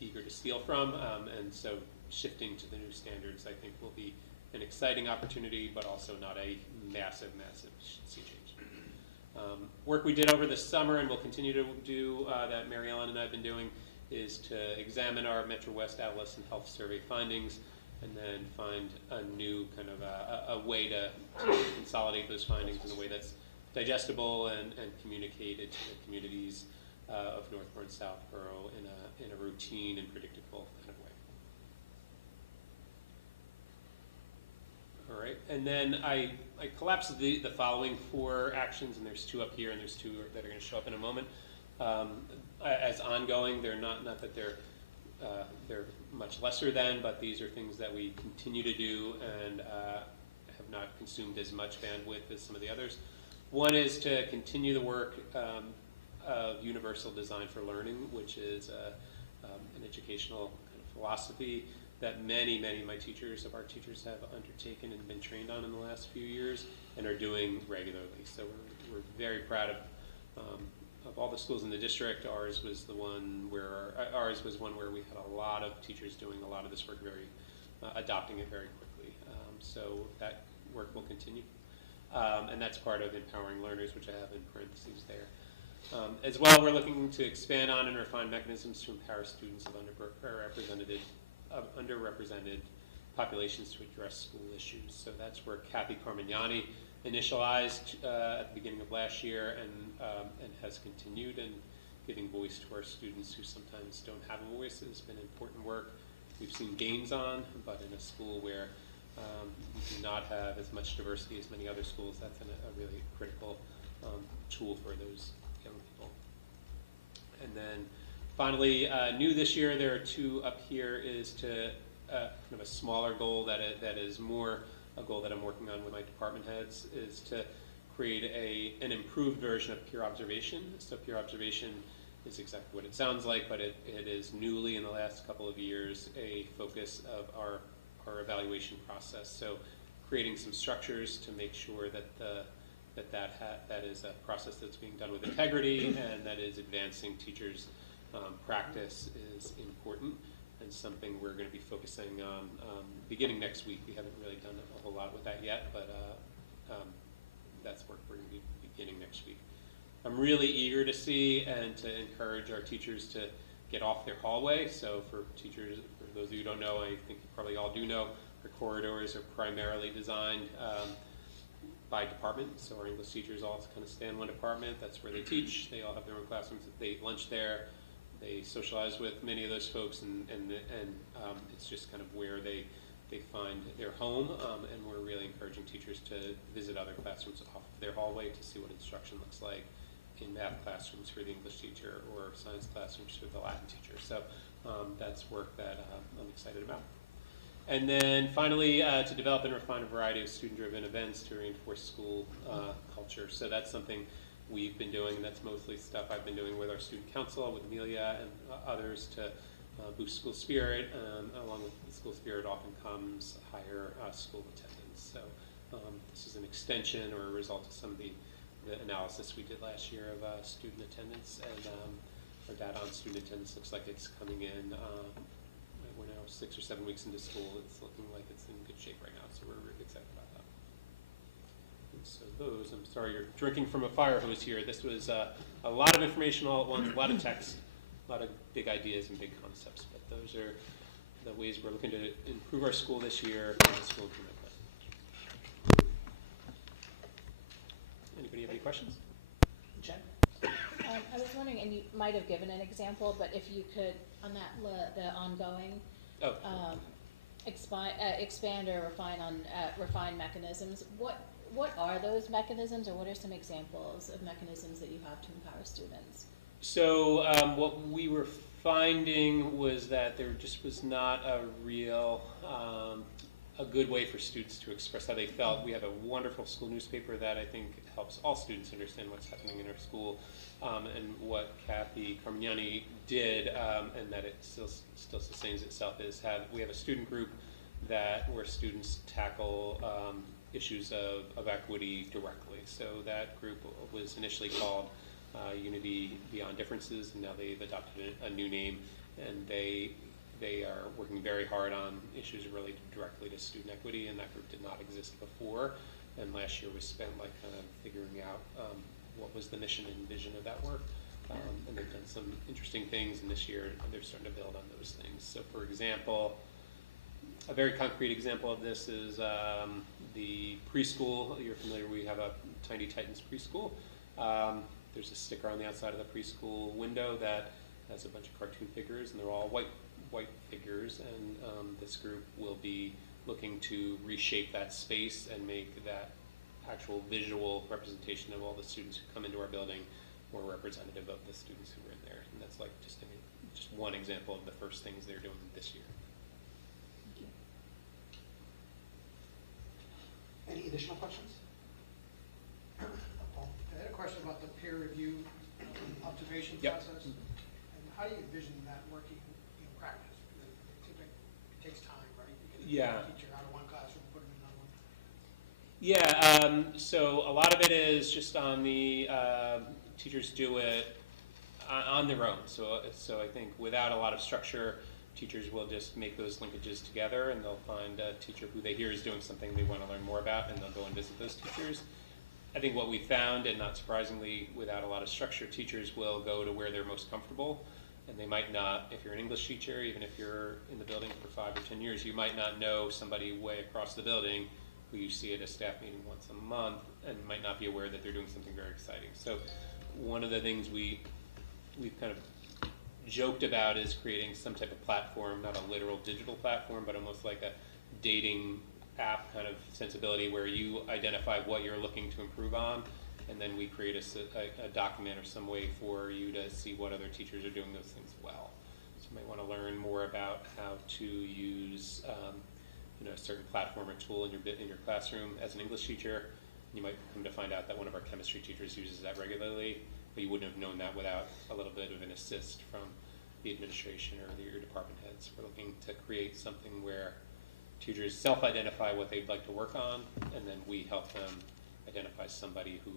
eager to steal from. And so shifting to the new standards, I think, will be an exciting opportunity, but also not a massive, massive sea change. Work we did over the summer and will continue to do that Mary Ellen and I have been doing is to examine our Metro West Adolescent Health Survey findings and then find a new kind of a way to consolidate those findings in a way that's digestible and communicated to the communities of Northborough and Southborough in a routine and predictable kind of way. All right, and then I collapsed the following 4 actions, and there's 2 up here, and there's 2 that are going to show up in a moment. As ongoing, they're not that they're much lesser than, but these are things that we continue to do and have not consumed as much bandwidth as some of the others. One is to continue the work of universal design for learning, which is an educational kind of philosophy that many of our teachers have undertaken and been trained on in the last few years and are doing regularly. So we're very proud of all the schools in the district. Ours was one where we had a lot of teachers doing a lot of this work, adopting it very quickly. So that work will continue. And that's part of Empowering Learners, which I have in parentheses there. As well, we're looking to expand on and refine mechanisms to empower students of underrepresented populations to address school issues. So that's where Kathy Carmignani initialized at the beginning of last year and has continued, and giving voice to our students who sometimes don't have a voice has been important work we've seen gains on, but in a school where we do not have as much diversity as many other schools, that's a really critical tool for those young people. And then finally, new this year, there are two up here, is to kind of a smaller goal that is more a goal that I'm working on with my department heads, is to create an improved version of peer observation. So peer observation is exactly what it sounds like, but it is newly in the last couple of years a focus of our evaluation process. So creating some structures to make sure that that is a process that's being done with integrity and that is advancing teachers' practice is important, and something we're going to be focusing on beginning next week. We haven't really done a whole lot with that yet, but that's work we're going to be beginning next week. I'm really eager to see and to encourage our teachers to get off their hallway. So for teachers, for those of you who don't know, I think you probably all do know, our corridors are primarily designed by department. So our English teachers all kind of stay in one department. That's where they teach. They all have their own classrooms. They eat lunch there. They socialize with many of those folks, and it's just kind of where they find their home, and we're really encouraging teachers to visit other classrooms off of their hallway to see what instruction looks like in math classrooms for the English teacher or science classrooms for the Latin teacher. So that's work that I'm excited about. And then finally, to develop and refine a variety of student-driven events to reinforce school culture. So that's something we've been doing, and that's mostly stuff I've been doing with our student council, with Amelia and others to boost school spirit. Along with the school spirit often comes higher school attendance. So this is an extension or a result of some of the analysis we did last year of student attendance, and our data on student attendance looks like it's coming in. We're now 6 or 7 weeks into school. It's looking like it's in good shape right now, so we're really excited about that. And so those, I'm sorry, you're drinking from a fire hose here. This was a lot of information all at once, a lot of text, a lot of big ideas and big concepts, but those are the ways we're looking to improve our school this year in the school improvement plan. Anybody have any questions? Jen? I was wondering, and you might have given an example, but if you could, on that, the ongoing, expand or refine mechanisms, what are those mechanisms, or what are some examples of mechanisms that you have to empower students? So what we were finding was that there just was not a real, a good way for students to express how they felt. We have a wonderful school newspaper that I think helps all students understand what's happening in our school, and what Kathy Carmignani did, and that it still sustains itself, is we have a student group where students tackle issues of equity directly. So that group was initially called Unity Beyond Differences, and now they've adopted a new name, and they are working very hard on issues related directly to student equity, and that group did not exist before. And last year was spent like kind of figuring out what was the mission and vision of that work. And they've done some interesting things, and this year they're starting to build on those things. So for example, a very concrete example of this is the preschool. You're familiar, we have a Tiny Titans preschool. There's a sticker on the outside of the preschool window that has a bunch of cartoon figures, and they're all white figures, and this group will be looking to reshape that space and make that actual visual representation of all the students who come into our building more representative of the students who are in there. And that's like just one example of the first things they're doing this year. Thank you. Any additional questions? I had a question about the peer review, up to Yeah. Teacher out of one classroom, put them in another one. Yeah, so a lot of it is just on the, teachers do it on their own. So I think without a lot of structure, teachers will just make those linkages together, and they'll find a teacher who they hear is doing something they want to learn more about, and they'll go and visit those teachers. I think what we found, and not surprisingly, without a lot of structure, teachers will go to where they're most comfortable. And they might not, if you're an English teacher, even if you're in the building for 5 or 10 years, you might not know somebody way across the building who you see at a staff meeting once a month, and might not be aware that they're doing something very exciting. So one of the things we've kind of joked about is creating some type of platform, not a literal digital platform, but almost like a dating app kind of sensibility where you identify what you're looking to improve on, and then we create a document or some way for you to see what other teachers are doing those things well. So you might want to learn more about how to use a certain platform or tool in your classroom as an English teacher. You might come to find out that one of our chemistry teachers uses that regularly, but you wouldn't have known that without a little bit of an assist from the administration or your department heads. We're looking to create something where teachers self-identify what they'd like to work on, and then we help them identify somebody who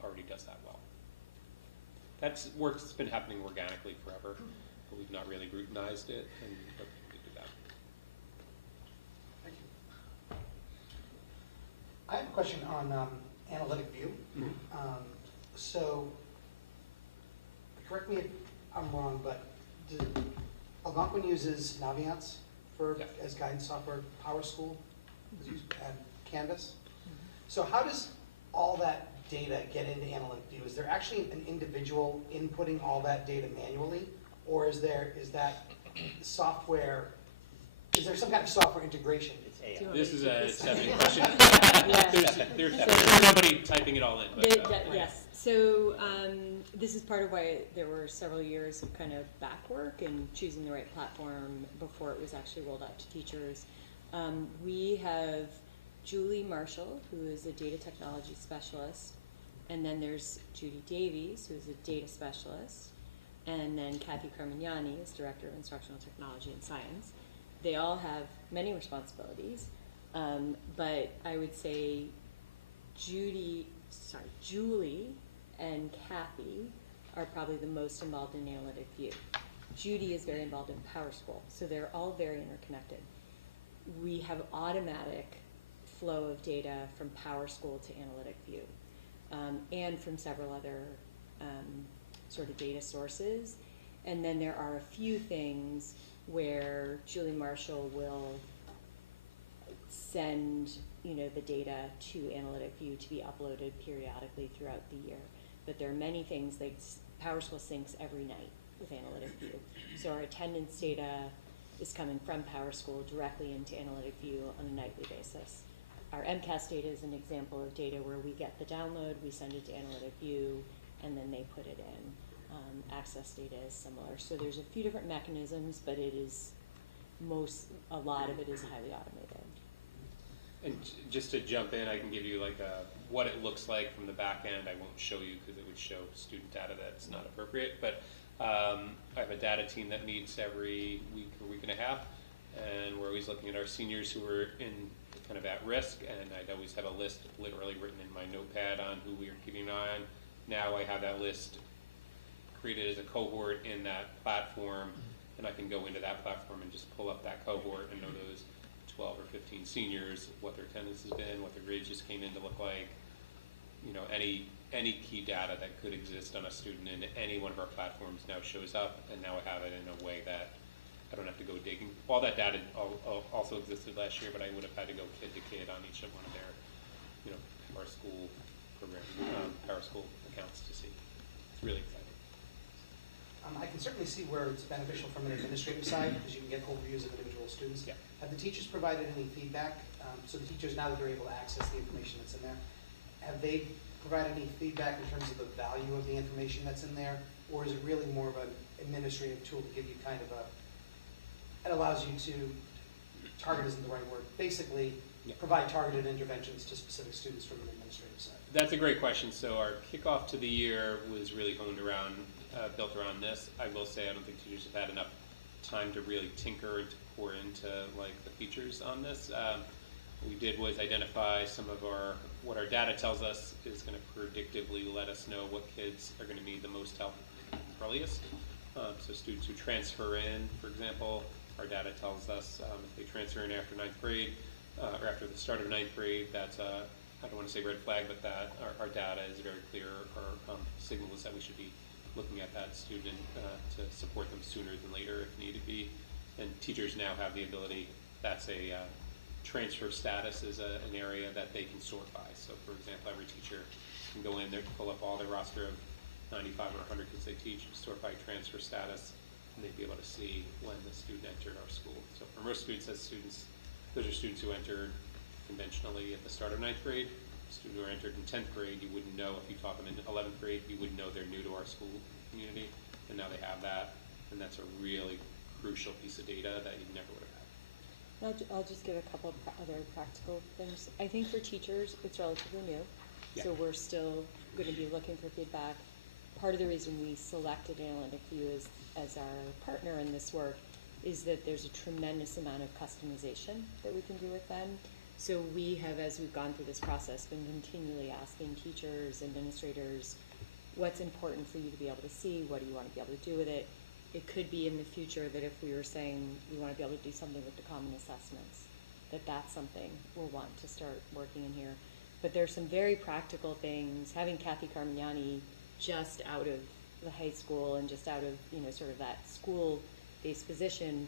already does that well. That's work that's been happening organically forever, but we've not really routinized it, and we're looking to do that. Thank you. I have a question on analytic view. So, correct me if I'm wrong, but Algonquin uses Naviance for Yeah. as guidance software. PowerSchool and Canvas. So how does all that data get into analytic view? Is there actually an individual inputting all that data manually, or is that software? Is there some kind of software integration? It's AI. Do you want This me is to a take this? Stephanie question. Yeah. There's nobody typing it all in. But, Yes, so this is part of why there were several years of kind of back work and choosing the right platform before it was actually rolled out to teachers. We have Julie Marshall, who is a data technology specialist, and then there's Judy Davies, who is a data specialist, and then Kathy Carmignani is Director of Instructional Technology and Science. They all have many responsibilities, but I would say Julie and Kathy are probably the most involved in analytic view. Judy is very involved in PowerSchool, so they're all very interconnected. We have automatic flow of data from PowerSchool to analytic view, and from several other sort of data sources. And then there are a few things where Julie Marshall will send the data to analytic view to be uploaded periodically throughout the year. But there are many things like PowerSchool syncs every night with analytic view. So our attendance data is coming from PowerSchool directly into analytic view on a nightly basis. Our MCAS data is an example of data where we get the download, we send it to analytic view, and then they put it in. Access data is similar. So there's a few different mechanisms, but it is a lot of it is highly automated. And just to jump in, I can give you like what it looks like from the back end. I won't show you because it would show student data that's not appropriate, but I have a data team that meets every week or week and a half, and we're always looking at our seniors who are in kind of at risk, and I'd always have a list literally written in my notepad on who we are keeping an eye on. Now I have that list created as a cohort in that platform, and I can go into that platform and just pull up that cohort and know those 12 or 15 seniors, what their attendance has been, what their grades just came in to look like, any key data that could exist on a student in any one of our platforms now shows up, and now I have it in a way that I don't have to go digging. All that data also existed last year, but I would have had to go kid to kid on each of one of their, PowerSchool program, PowerSchool accounts to see. It's really exciting. I can certainly see where it's beneficial from an administrative side, because you can get overviews of individual students. Yeah. Have the teachers provided any feedback? So the teachers, now that they're able to access the information that's in there, have they provided any feedback in terms of the value of the information that's in there? Or is it really more of an administrative tool to give you kind of it allows you to, target isn't the right word, basically provide targeted interventions to specific students from an administrative side? That's a great question. So our kickoff to the year was really honed around, built around this. I will say I don't think teachers have had enough time to really tinker and to pour into like the features on this. What we did was identify some of what our data tells us is going to predictively let us know what kids are going to need the most help earliest. So students who transfer in, for example, our data tells us if they transfer in after 9th grade or after the start of 9th grade, that's I don't want to say red flag, but that our data is very clear, or signals that we should be looking at that student to support them sooner than later if need be. And teachers now have the ability, that's a transfer status is an area that they can sort by. So for example, every teacher can go in there, pull up all their roster of 95 or 100 kids they teach, sort by transfer status, and they'd be able to see when the student entered our school. So for most students, those are students who entered conventionally at the start of 9th grade. Students who are entered in 10th grade, you wouldn't know if you taught them in 11th grade, you wouldn't know they're new to our school community, and now they have that, and that's a really crucial piece of data that you never would have had. I'll just give a couple of other practical things. I think for teachers, it's relatively new, so Yeah. we're still going to be looking for feedback. Part of the reason we selected Analytic View as our partner in this work is that there's a tremendous amount of customization that we can do with them. So we have, as we've gone through this process, been continually asking teachers, administrators, what's important for you to be able to see, what do you want to be able to do with it. It could be in the future that if we were saying we want to be able to do something with the common assessments, that's something we'll want to start working in here. But there's some very practical things. Having Kathy Carmignani just out of the high school and just out of, sort of that school-based position,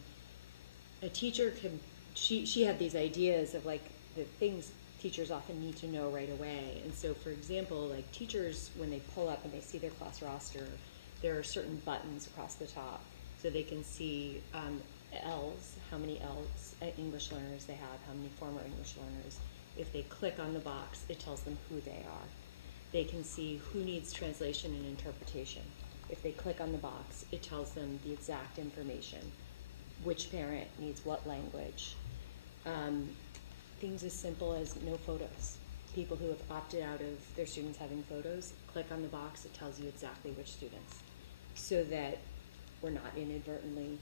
a teacher can, she had these ideas of like the things teachers often need to know right away. And so for example, like teachers, when they pull up and they see their class roster, there are certain buttons across the top so they can see L's, how many L's English learners they have, how many former English learners. If they click on the box, it tells them who they are. They can see who needs translation and interpretation. If they click on the box, it tells them the exact information. Which parent needs what language. Things as simple as no photos. People who have opted out of their students having photos, click on the box, it tells you exactly which students. So that we're not inadvertently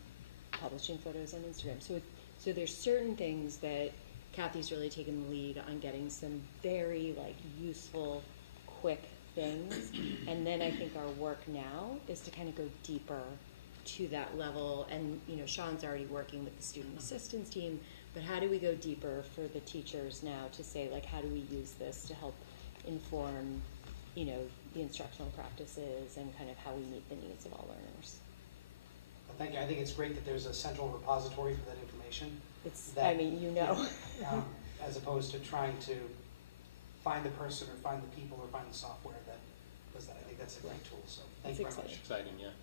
publishing photos on Instagram. So there's certain things that Kathy's really taken the lead on getting some very useful, quick things. And then I think our work now is to kind of go deeper to that level. And Sean's already working with the student assistance team, but how do we go deeper for the teachers now to say how do we use this to help inform the instructional practices and kind of how we meet the needs of all learners. Well, thank you. I think it's great that there's a central repository for that information. It's, that, as opposed to trying to find the person or find the people or find the software that does that. I think that's a great tool. So thank you very much. Exciting, yeah.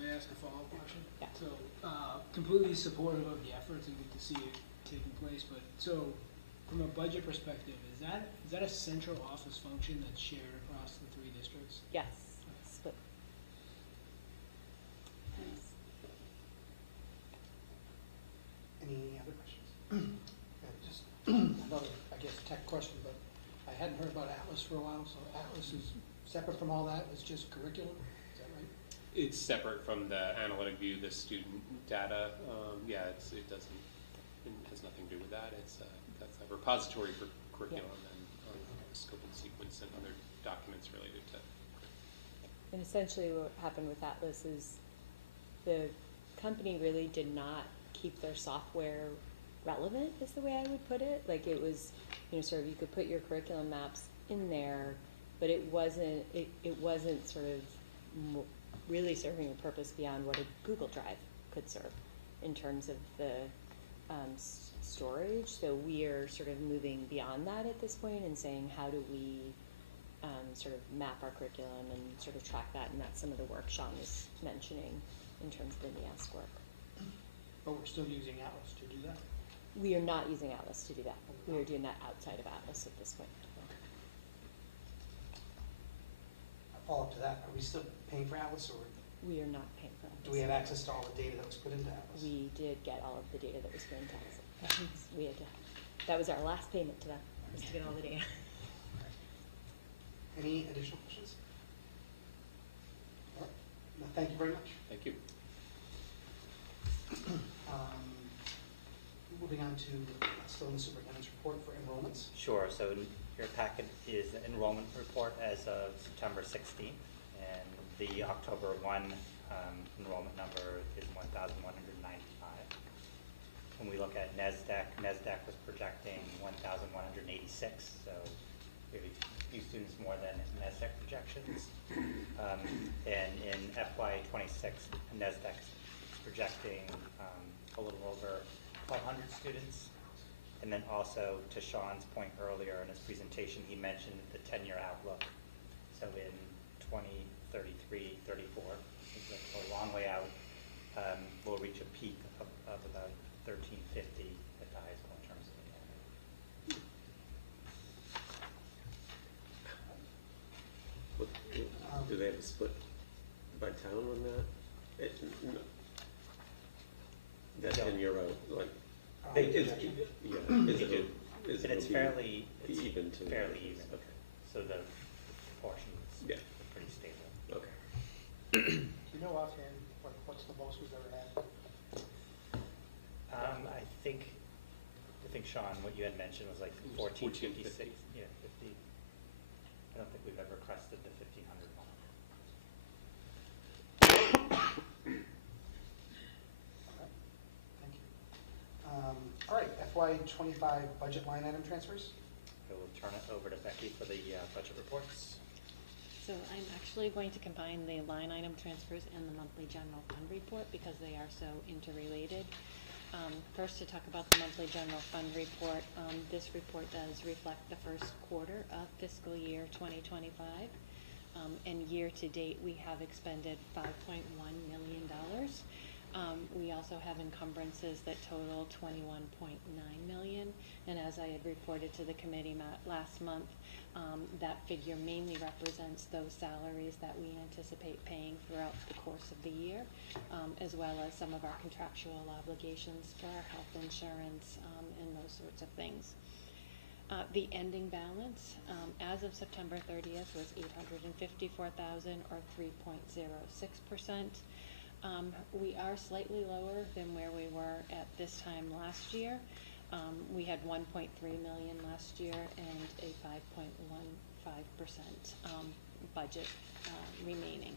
May I ask a follow-up question? Yeah. So, completely supportive of the efforts and good to see it taking place, but so from a budget perspective, is that a central office function that's shared across the 3 districts? Yes. Split. Any other questions? Just another, I guess, tech question, but I hadn't heard about Atlas for a while, so Atlas is separate from all that, it's just curriculum, is that right? It's separate from the Analytic View, the student data. It has nothing to do with that. That's a repository for curriculum and scope and sequence and other documents related to. And essentially what happened with Atlas is the company really did not keep their software relevant, is the way I would put it. It was, sort of you could put your curriculum maps in there, but it wasn't sort of really serving a purpose beyond what a Google Drive could serve in terms of the storage. So we are sort of moving beyond that at this point and saying how do we sort of map our curriculum and sort of track that, and that's some of the work Sean is mentioning in terms of the NEASC work. But we're still using Atlas to do that? We are not using Atlas to do that. We are doing that outside of Atlas at this point. A follow-up to that, are we still paying for Atlas, or We are not paying for Atlas. do we have access to all the data that was put into Atlas? We did get all of the data that was given to us. We had to, that was our last payment to them, was to get all the data. Any additional questions? All right. No, thank you very much. Thank you. still in the superintendent's report for enrollments. Sure, so your packet is the enrollment report as of September 16th, and the October 1 enrollment number is 1,195. When we look at NESDEC was projecting 1,186, so we have a few students more than NESDEC projections. And in FY '26, NESDEC is projecting a little over 1,200 students. And then also, to Sean's point earlier in his presentation, he mentioned the 10-year outlook. So in 2033, 34, a long way out, we'll reach a peak of about 1,350 at the high school in terms of enrollment. Do they have a split by town on that? No. That So- 10-year out, like, They is, do. yeah, is They it, do. is And it it's fairly, even to? fairly even. Okay, So the proportions Yeah. are pretty stable. okay. Do you know offhand, what's the most we've ever had? I think Sean, what you had mentioned was like It was 1456. 1450. Yeah, 50. I don't think we've ever crested the 1,500 mark. Thank you. All right, FY '25 budget line item transfers. I will turn it over to Becky for the budget reports. So I'm actually going to combine the line item transfers and the monthly general fund report because they are so interrelated. First, to talk about the monthly general fund report, this report does reflect the first quarter of fiscal year 2025. And year to date, we have expended $5.1 million. We also have encumbrances that total $21.9 million. And as I had reported to the committee last month, that figure mainly represents those salaries that we anticipate paying throughout the course of the year, as well as some of our contractual obligations for our health insurance and those sorts of things. The ending balance as of September 30th was $854,000 or 3.06%. We are slightly lower than where we were at this time last year. We had 1.3 million last year and a 5.15% budget remaining.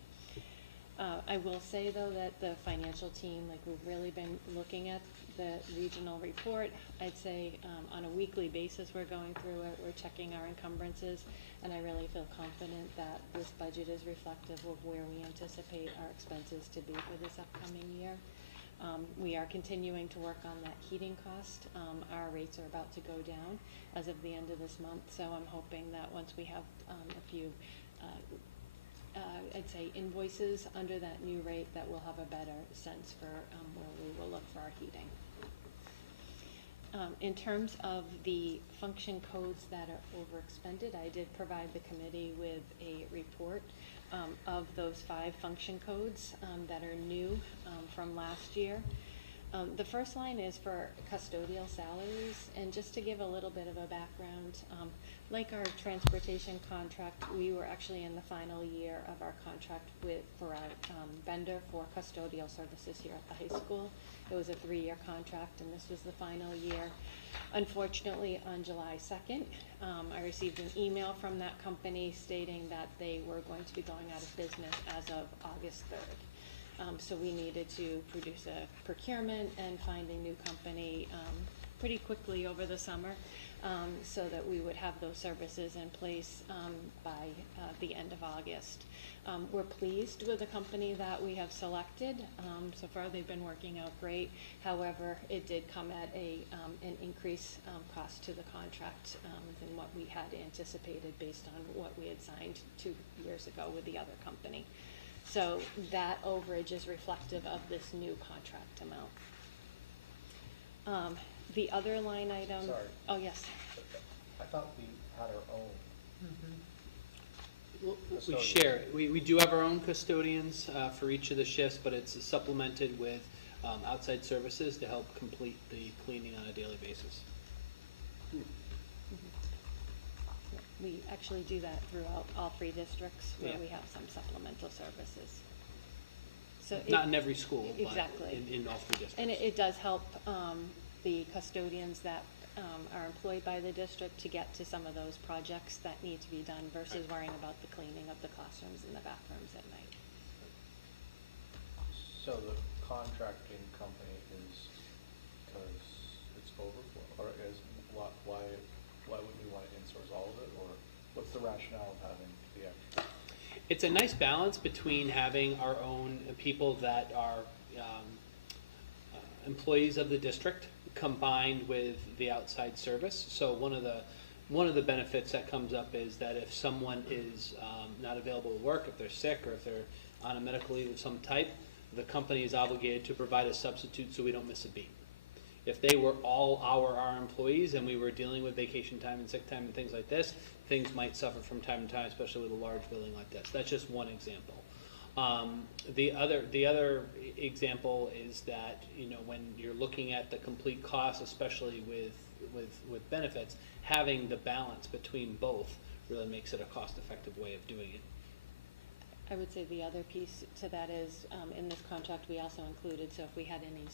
I will say though that the financial team, like we've really been looking at the regional report. I'd say on a weekly basis we're going through it, we're checking our encumbrances, and I really feel confident that this budget is reflective of where we anticipate our expenses to be for this upcoming year. We are continuing to work on that heating cost. Our rates are about to go down as of the end of this month, so I'm hoping that once we have a few I'd say invoices under that new rate, that we'll have a better sense for where we will look for our heating. In terms of the function codes that are overexpended, I did provide the committee with a report of those 5 function codes that are new from last year. The first line is for custodial salaries, and just to give a little bit of a background, like our transportation contract, we were actually in the final year of our contract for our vendor for custodial services here at the high school. It was a 3-year contract, and this was the final year. Unfortunately, on July 2nd, I received an email from that company stating that they were going to be going out of business as of August 3rd. So we needed to produce a procurement and find a new company pretty quickly over the summer so that we would have those services in place by the end of August. We're pleased with the company that we have selected. So far they've been working out great. However, it did come at an increased cost to the contract than what we had anticipated based on what we had signed 2 years ago with the other company. So that overage is reflective of this new contract amount. The other line item. Sorry. Oh, yes. I thought we had our own. We share it. We do have our own custodians for each of the shifts, but it's supplemented with outside services to help complete the cleaning on a daily basis. We actually do that throughout all 3 districts where Yeah. we have some supplemental services. So Not in every school, exactly. but in all 3 districts. And it does help the custodians that are employed by the district to get to some of those projects that need to be done versus worrying about the cleaning of the classrooms and the bathrooms at night. So the contracting company is because it's overflow, or is, why wouldn't we want to insource all of it, or what's the rationale of having the extra? It's a nice balance between having our own people that are employees of the district combined with the outside service. So one of the benefits that comes up is that if someone is not available to work, if they're sick, or if they're on a medical leave of some type, the company is obligated to provide a substitute so we don't miss a beat. If they were all our employees and we were dealing with vacation time and sick time and things like this, things might suffer from time to time, especially with a large building like this. That's just one example. The other example is that, you know, when you're looking at the complete cost, especially with benefits, having the balance between both really makes it a cost-effective way of doing it. I would say the other piece to that is, in this contract, we also included, so if we had any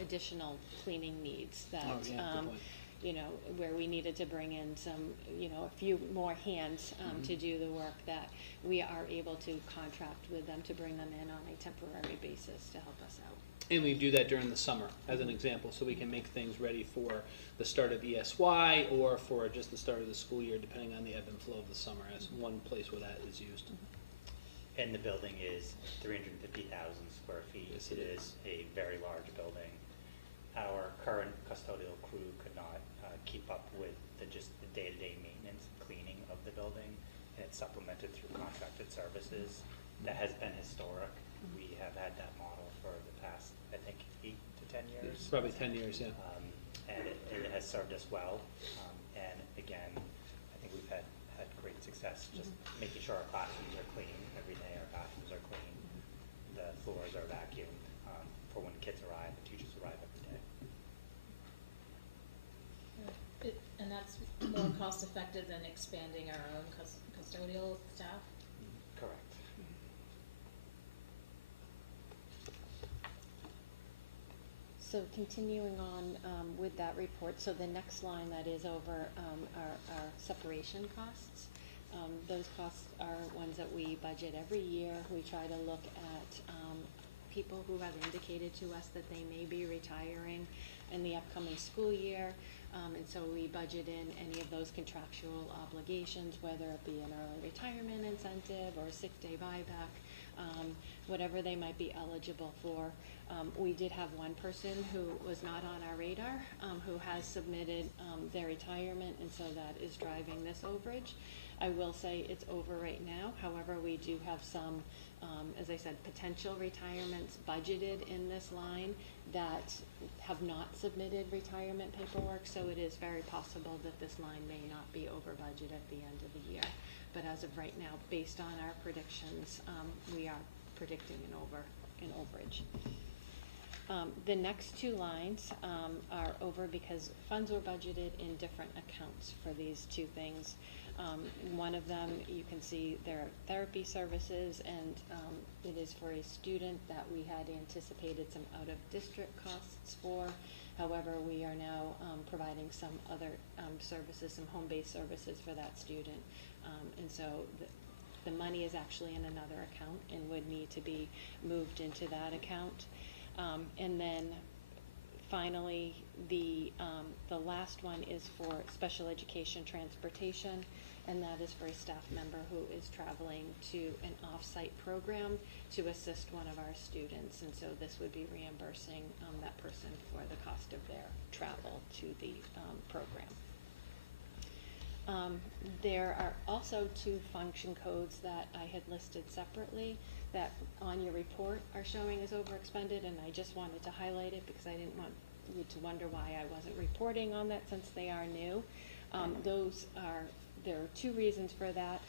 additional cleaning needs that, good point. you know, where we needed to bring in some, you know, a few more hands to do the work, that we are able to contract with them to bring them in on a temporary basis to help us out. And we do that during the summer, as an example, so we can make things ready for the start of ESY or for just the start of the school year, depending on the ebb and flow of the summer, as one place where that is used. And the building is 350,000 square feet. Yes, It is a very large building. Our current custodial crew could not keep up with just the day-to-day maintenance and cleaning of the building, and it's supplemented through contracted services. That has been historic. We have had that model for the past, I think, 8 to 10 years. Probably 10 years, yeah. And it has served us well. And again, I think we've had great success just making sure our classrooms are clean every day, our bathrooms are clean, the floors are vacuumed for when kids arrive, the teachers arrive every day. And that's more cost effective than expanding our own custodial staff? Correct. So continuing on with that report, so the next line that is over our separation costs. Those costs are ones that we budget every year. We try to look at people who have indicated to us that they may be retiring in the upcoming school year. And so we budget in any of those contractual obligations, whether it be an early retirement incentive or a sick-day buyback, whatever they might be eligible for. We did have one person who was not on our radar, who has submitted their retirement, and so that is driving this overage. I will say it's over right now. However, we do have some, as I said, potential retirements budgeted in this line that have not submitted retirement paperwork, so it is very possible that this line may not be over budget at the end of the year. But as of right now, based on our predictions, we are predicting an overage. The next two lines are over because funds were budgeted in different accounts for these two things. One of them, you can see there are therapy services, and it is for a student that we had anticipated some out-of-district costs for. However, we are now providing some other services, some home-based services for that student. And so the money is actually in another account and would need to be moved into that account. And then finally, the last one is for special education transportation, and that is for a staff member who is traveling to an off-site program to assist one of our students. And so this would be reimbursing that person for the cost of their travel to the program. There are also two function codes that I had listed separately that on your report are showing as overexpended, and I just wanted to highlight it because I didn't want you to wonder why I wasn't reporting on that since they are new. Those are There are two reasons for that.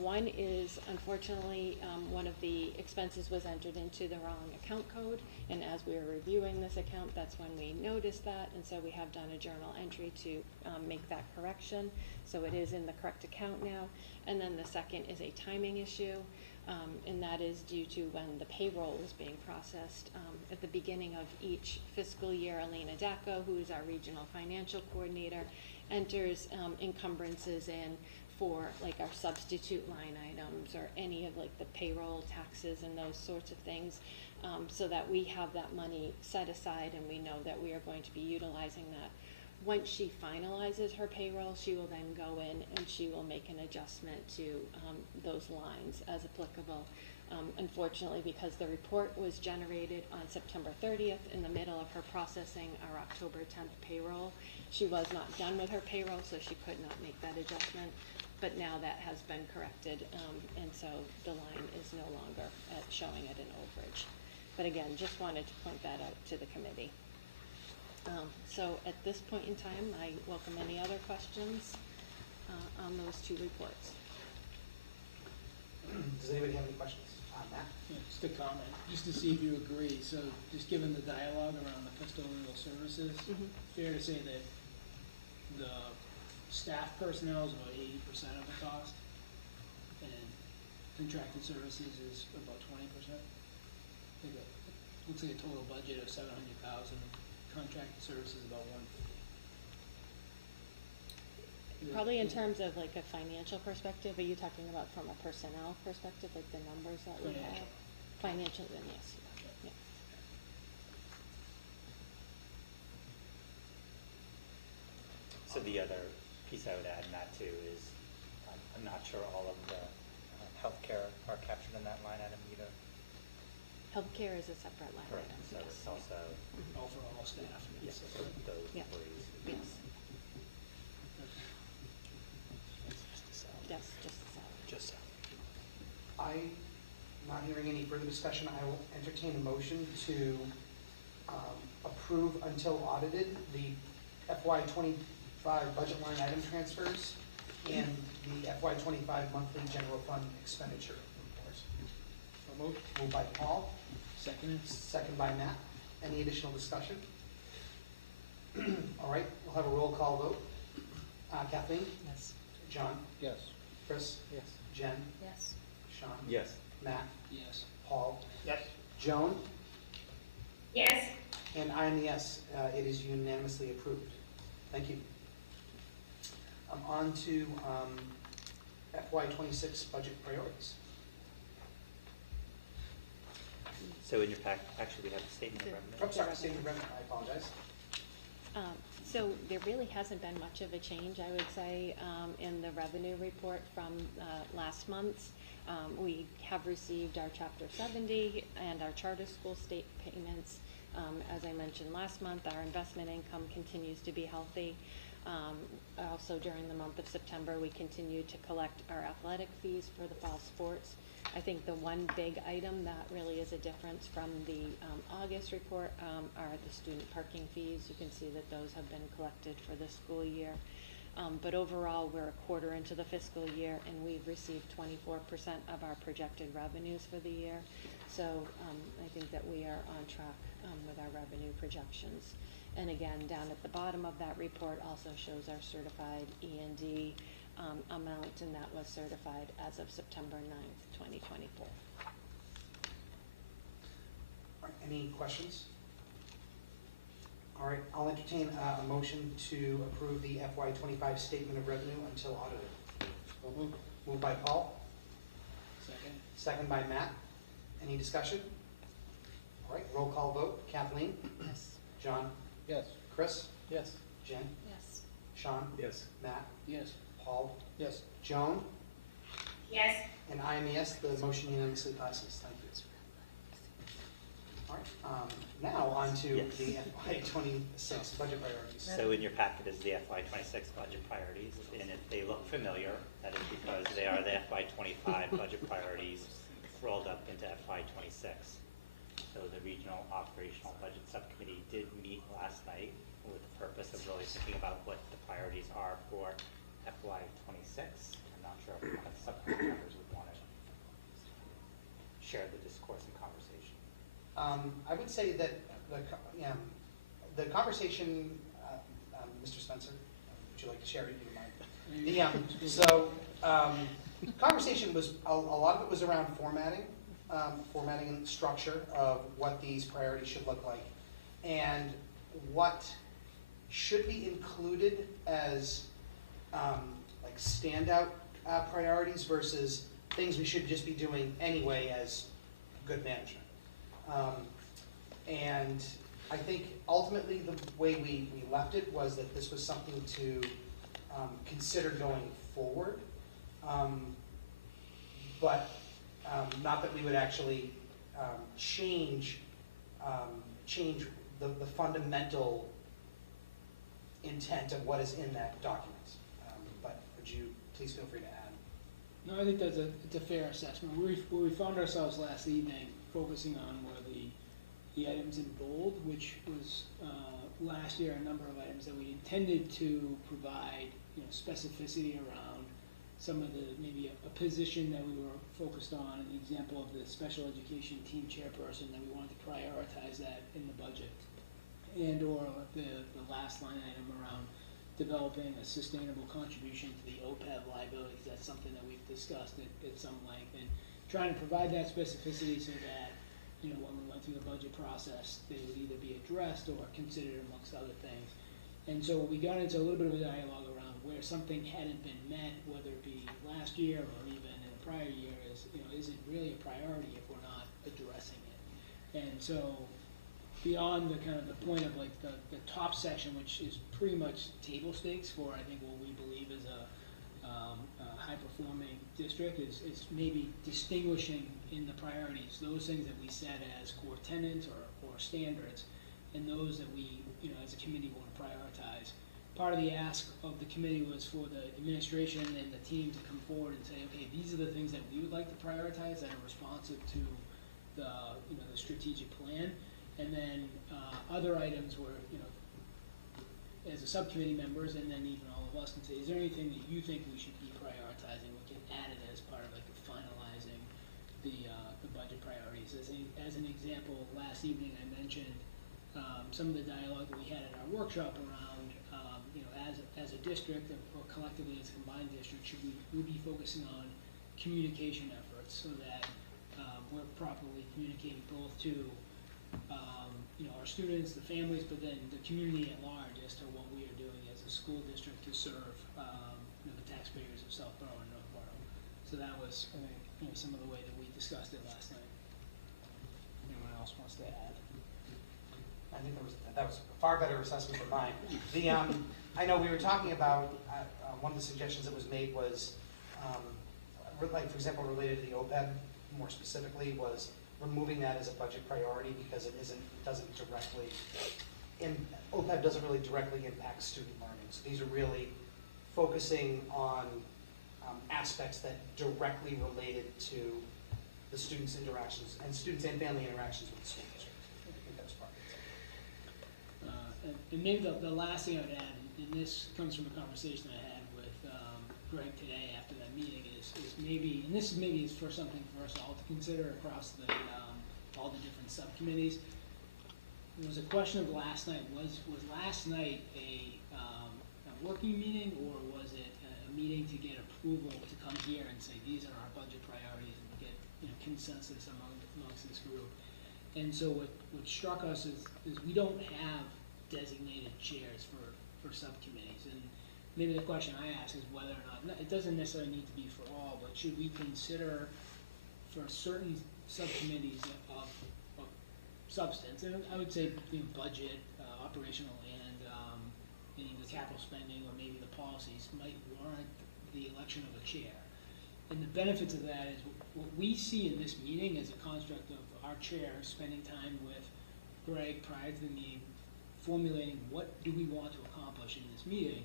One is, unfortunately, one of the expenses was entered into the wrong account code, and as we were reviewing this account, that's when we noticed that, and so we have done a journal entry to make that correction. So it is in the correct account now. And then the second is a timing issue, and that is due to when the payroll was being processed. At the beginning of each fiscal year, Elena Dacco, who is our regional financial coordinator, enters encumbrances in for like our substitute line items or any of like the payroll taxes and those sorts of things, so that we have that money set aside and we know that we are going to be utilizing that. Once she finalizes her payroll, she will then go in and she will make an adjustment to those lines as applicable. Unfortunately, because the report was generated on September 30th in the middle of her processing our October 10th payroll, she was not done with her payroll, so she could not make that adjustment. But now that has been corrected, and so the line is no longer showing at an overage. But again, just wanted to point that out to the committee. So at this point in time, I welcome any other questions on those two reports. Does anybody have any questions on that? Yeah, just a comment, just to see if you agree. So just given the dialogue around the custodial services, fair to say that the staff personnel is about 80% of the cost, and contracted services is about 20%. Looks like a total budget of 700,000. Contracted services about 150. Probably in terms of like a financial perspective, are you talking about from a personnel perspective, like the numbers that we have? Financial, then yes. Yeah. So the other piece I would add in that too is, I'm not sure all of the healthcare are captured in that line item either. Healthcare is a separate line Correct, item, so yes. it's also, All for all staff. yes, for those Yeah. employees. Yes. Yes, just the salary. Just so. I'm not hearing any further discussion. I will entertain a motion to approve until audited the FY '25 budget line item transfers and the FY '25 monthly general fund expenditure reports. So moved. Moved by Paul, Second. second by Matt. Any additional discussion? All right, we'll have a roll call vote. Kathleen? Yes. John? Yes. Chris? Yes. Jen? Yes. Sean? Yes. Matt? Yes. Paul? Yes. Joan? Yes, And I am a yes. It is unanimously approved. Thank you. On to FY '26 budget priorities. So in your pack, actually, we have the statement of revenue. Oh, sorry, statement of revenue, I apologize. So there really hasn't been much of a change, I would say, in the revenue report from last month's. We have received our Chapter 70 and our charter school state payments. As I mentioned last month, our investment income continues to be healthy. Also during the month of September, we continue to collect our athletic fees for the fall sports. I think the one big item that really is a difference from the August report are the student parking fees. You can see that those have been collected for this school year. But overall, we're a quarter into the fiscal year and we've received 24% of our projected revenues for the year. So I think that we are on track with our revenue projections. And again, down at the bottom of that report also shows our certified E&D amount, and that was certified as of September 9th, 2024. All right, any questions? All right, I'll entertain a motion to approve the FY '25 statement of revenue until audited. Moved by Paul, Second. second by Matt. Any discussion? All right, roll call vote. Kathleen? Yes. John? Yes. Chris? Yes. Jen? Yes. Sean? Yes. Matt? Yes. Paul? Yes. Joan? yes, And I am a yes. The motion unanimously passes. Thank you. All right, now on to Yes. the FY '26 budget priorities. So in your packet is the FY '26 budget priorities, and if they look familiar, that is because they are the FY '25 budget priorities rolled up into FY '26. So the Regional Operational Budget Subcommittee did meet last night with the purpose of really thinking about what the priorities are for FY '26. I would say that the conversation, Mr. Spencer, would you like to share it? Do you mind? Conversation was, a lot of it was around formatting and structure of what these priorities should look like, and what should be included as like standout priorities versus things we should just be doing anyway as good management. And I think ultimately the way we left it was that this was something to consider going forward, but not that we would actually change the fundamental intent of what is in that document. But would you please feel free to add? No, I think it's a fair assessment. Where we found ourselves last evening focusing on were the items in bold, which was last year a number of items that we intended to provide specificity around some of the, maybe a position that we were focused on, an example of the special education team chairperson, that we wanted to prioritize that in the budget. And or the last line item around developing a sustainable contribution to the OPEB liability, because that's something that we've discussed at some length, and trying to provide that specificity so that, when we went through the budget process, they would either be addressed or considered amongst other things. And so we got into a little bit of a dialogue around where something hadn't been met, whether it be last year or even in a prior year, is it really a priority if we're not addressing it? And so beyond the kind of the point of like the top section, which is pretty much table stakes for, I think, what we believe is a high-performing district, is maybe distinguishing in the priorities those things that we set as core tenets or standards, and those that we, as a committee want to prioritize. Part of the ask of the committee was for the administration and the team to come forward and say, okay, these are the things that we would like to prioritize that are responsive to the strategic plan. And then other items were, as a subcommittee members, and then even all of us can say, is there anything that you think we should be prioritizing? We can add it as part of like the finalizing the budget priorities. As an example, last evening I mentioned some of the dialogue that we had at our workshop around, as a district or collectively as a combined district, should we be focusing on communication efforts so that we're properly communicating both to our students, the families, but then the community at large as to what we are doing as a school district to serve the taxpayers of Southborough and Northborough. So that was some of the way that we discussed it last night. Anyone else wants to add? I think that was a far better assessment than mine. I know we were talking about one of the suggestions that was made was, like for example, related to the OPEB more specifically, was removing that as a budget priority because OPEB doesn't really directly impact student learning. So these are really focusing on aspects that directly related to the students' interactions and family interactions with the school district. I think that's part of it. And maybe the last thing I would add, and this comes from a conversation I had with Greg today after that meeting, is maybe, and this is maybe for something for us all to consider across all the different subcommittees. There was a question of last night, was last night a working meeting, or was it a meeting to get approval to come here and say these are our budget priorities and get consensus amongst this group? And so what struck us is we don't have designated chairs for subcommittees, and maybe the question I ask is whether or not, it doesn't necessarily need to be for all, but should we consider for certain subcommittees of substance, and I would say budget, operational, and the capital spending, or maybe the policies might warrant the election of a chair. And the benefits of that is what we see in this meeting as a construct of our chair spending time with Greg prior to the meeting, formulating what do we want to accomplish in this meeting,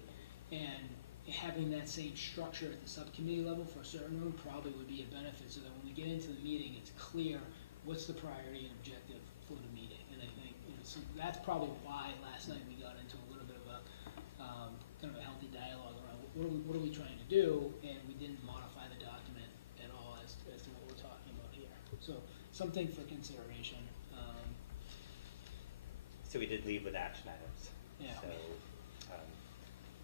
and having that same structure at the subcommittee level for a certain room probably would be a benefit, so that when we get into the meeting, it's clear what's the priority and objective for the meeting. And I think so that's probably why last night we got into a little bit of a kind of a healthy dialogue around what are we trying to do, and we didn't modify the document at all as to what we're talking about here. So something for consideration. So we did leave with action items. Yeah. So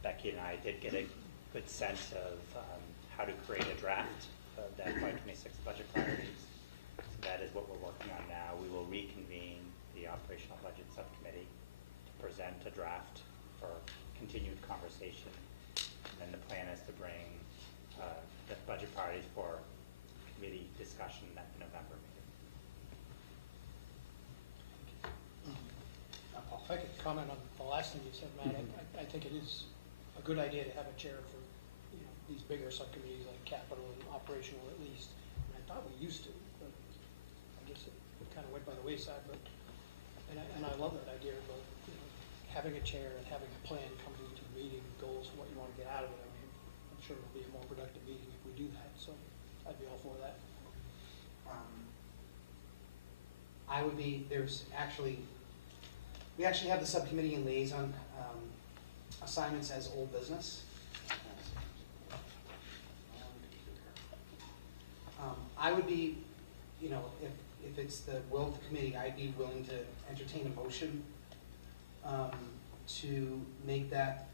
Becky and I did get a good sense of how to create a draft of the FY26 budget priorities. So that is what we're working on now. We will reconvene the operational budget subcommittee to present a draft for continued conversation. And then the plan is to bring the budget priorities for committee discussion at the November meeting. Paul, if I could comment on the last thing you said, Matt, I think it is a good idea to have a chair for, these bigger subcommittees like capital and operational at least. And I thought we used to, but I guess it kind of went by the wayside, but, and I love that idea about, having a chair and having a plan coming into the meeting, goals, what you want to get out of it. I mean, I'm sure it'll be a more productive meeting if we do that, so I'd be all for that. I would be, we actually have the subcommittee and liaison assignments as old business. I would be, if it's the will of the committee, I'd be willing to entertain a motion to make that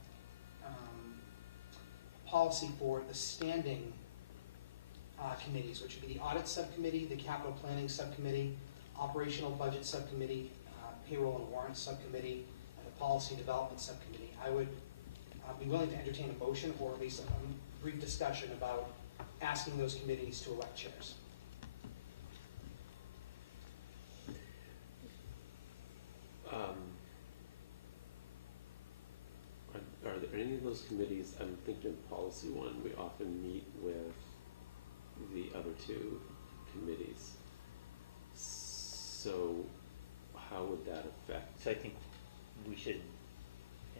policy for the standing committees, which would be the audit subcommittee, the capital planning subcommittee, operational budget subcommittee, payroll and warrant subcommittee, and the policy development subcommittee. I would be willing to entertain a motion or at least a brief discussion about asking those committees to elect chairs. Are there any of those committees, I'm thinking of policy one, we often meet with the other two committees. So how would that affect? So I think we should,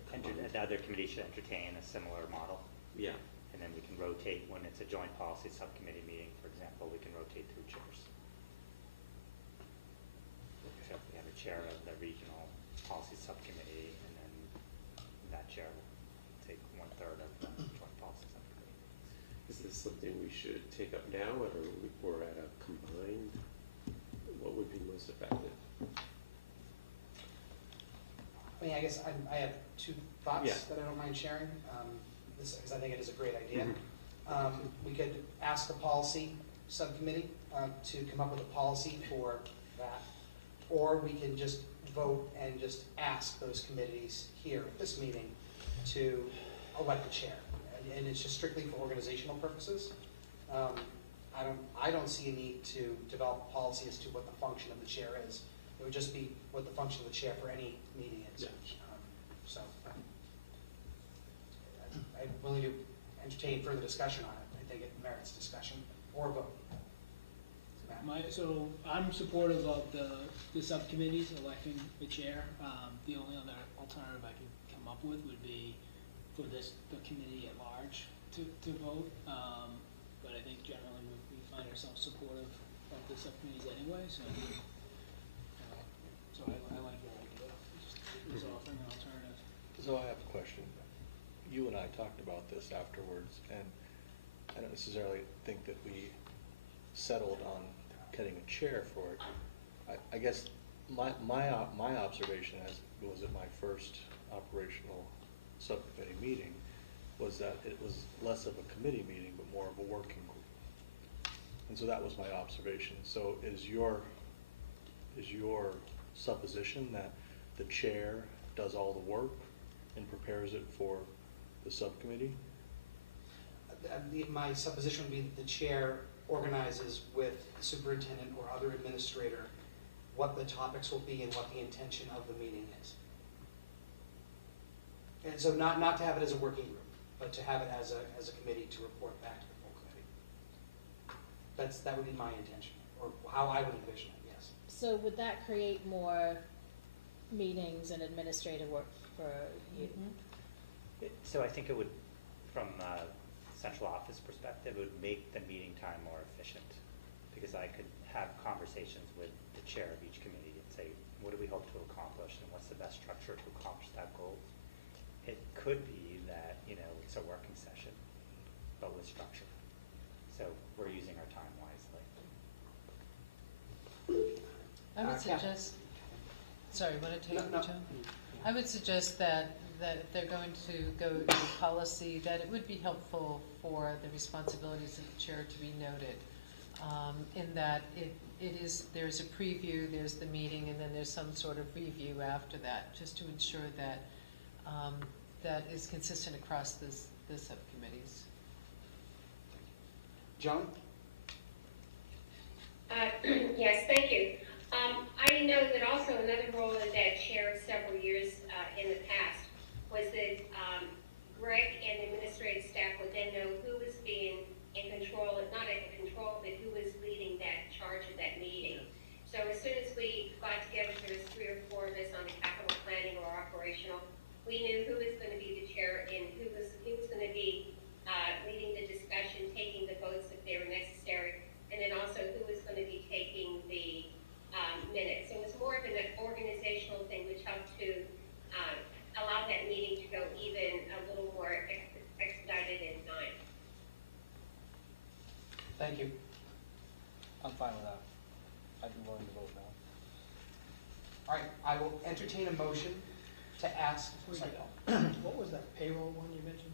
the other committee should entertain a similar model. Yeah. And then we can rotate when it's a joint policy subcommittee meeting, for example, we can rotate through chairs. So if we have a chair of the regional policy subcommittee, and then that chair will take 1/3 of the joint policy subcommittee. Is this something we should take up now, or at a combined? What would be most effective? I mean, I guess I have two thoughts Yeah. that I don't mind sharing, because I think it is a great idea. Mm-hmm. We could ask the policy subcommittee to come up with a policy for that, or we can just vote and just ask those committees here at this meeting to elect the chair. And it's just strictly for organizational purposes. I don't see a need to develop a policy as to what the function of the chair is. It would just be what the function of the chair for any meeting is. Yeah. So I'm willing to entertain further discussion on it. I think it merits discussion or a vote. Matt? So I'm supportive of the subcommittees electing the chair. The only other alternative I could come up with would be for the committee at large to vote. But I think generally we find ourselves supportive of the subcommittees anyway, so I like your idea, just offering an alternative. So I have a question. You and I talked about this afterwards, and I don't necessarily think that we settled on getting a chair for it. I guess my observation as was at my first operational subcommittee meeting was that it was less of a committee meeting but more of a working group. And so that was my observation. So is your supposition that the chair does all the work and prepares it for the subcommittee? My supposition would be that the chair organizes with the superintendent or other administrator what the topics will be and what the intention of the meeting is. And so not to have it as a working group, but to have it as a committee to report back to the full committee. That would be my intention, or how I would envision it, yes. So would that create more meetings and administrative work for you? So I think it would, from a central office perspective, it would make the meeting time more efficient, because I could have conversations with the chair of each committee and say, what do we hope to accomplish and what's the best structure to accomplish that goal? It could be that, it's a working session, but with structure. So we're using our time wisely. I would Yeah. suggest, sorry, want to take No, it, no. Joe? I would suggest that if they're going to go to policy, that it would be helpful for the responsibilities of the chair to be noted. In that there's a preview, there's the meeting, and then there's some sort of review after that, just to ensure that that is consistent across the subcommittees. Joan? Yes, thank you. I know that also another role that I chaired several years in the past was that Greg and the administrative staff would then know who was being in control, not in control, but who was leading that charge of that meeting. So as soon as we got together, there was 3 or 4 of us on the capital planning or operational, we knew who was going to be the chair and who was going to be leading the discussion, taking the votes if they were necessary, and then also who was going to be taking the minutes. It was more of an organizational thing, which helped to allow that meeting to go even a little more expedited in time. Thank you. I'm fine with that. I'd be willing to vote now. All right, I will entertain a motion to ask, sorry, Paul. What was that payroll one you mentioned?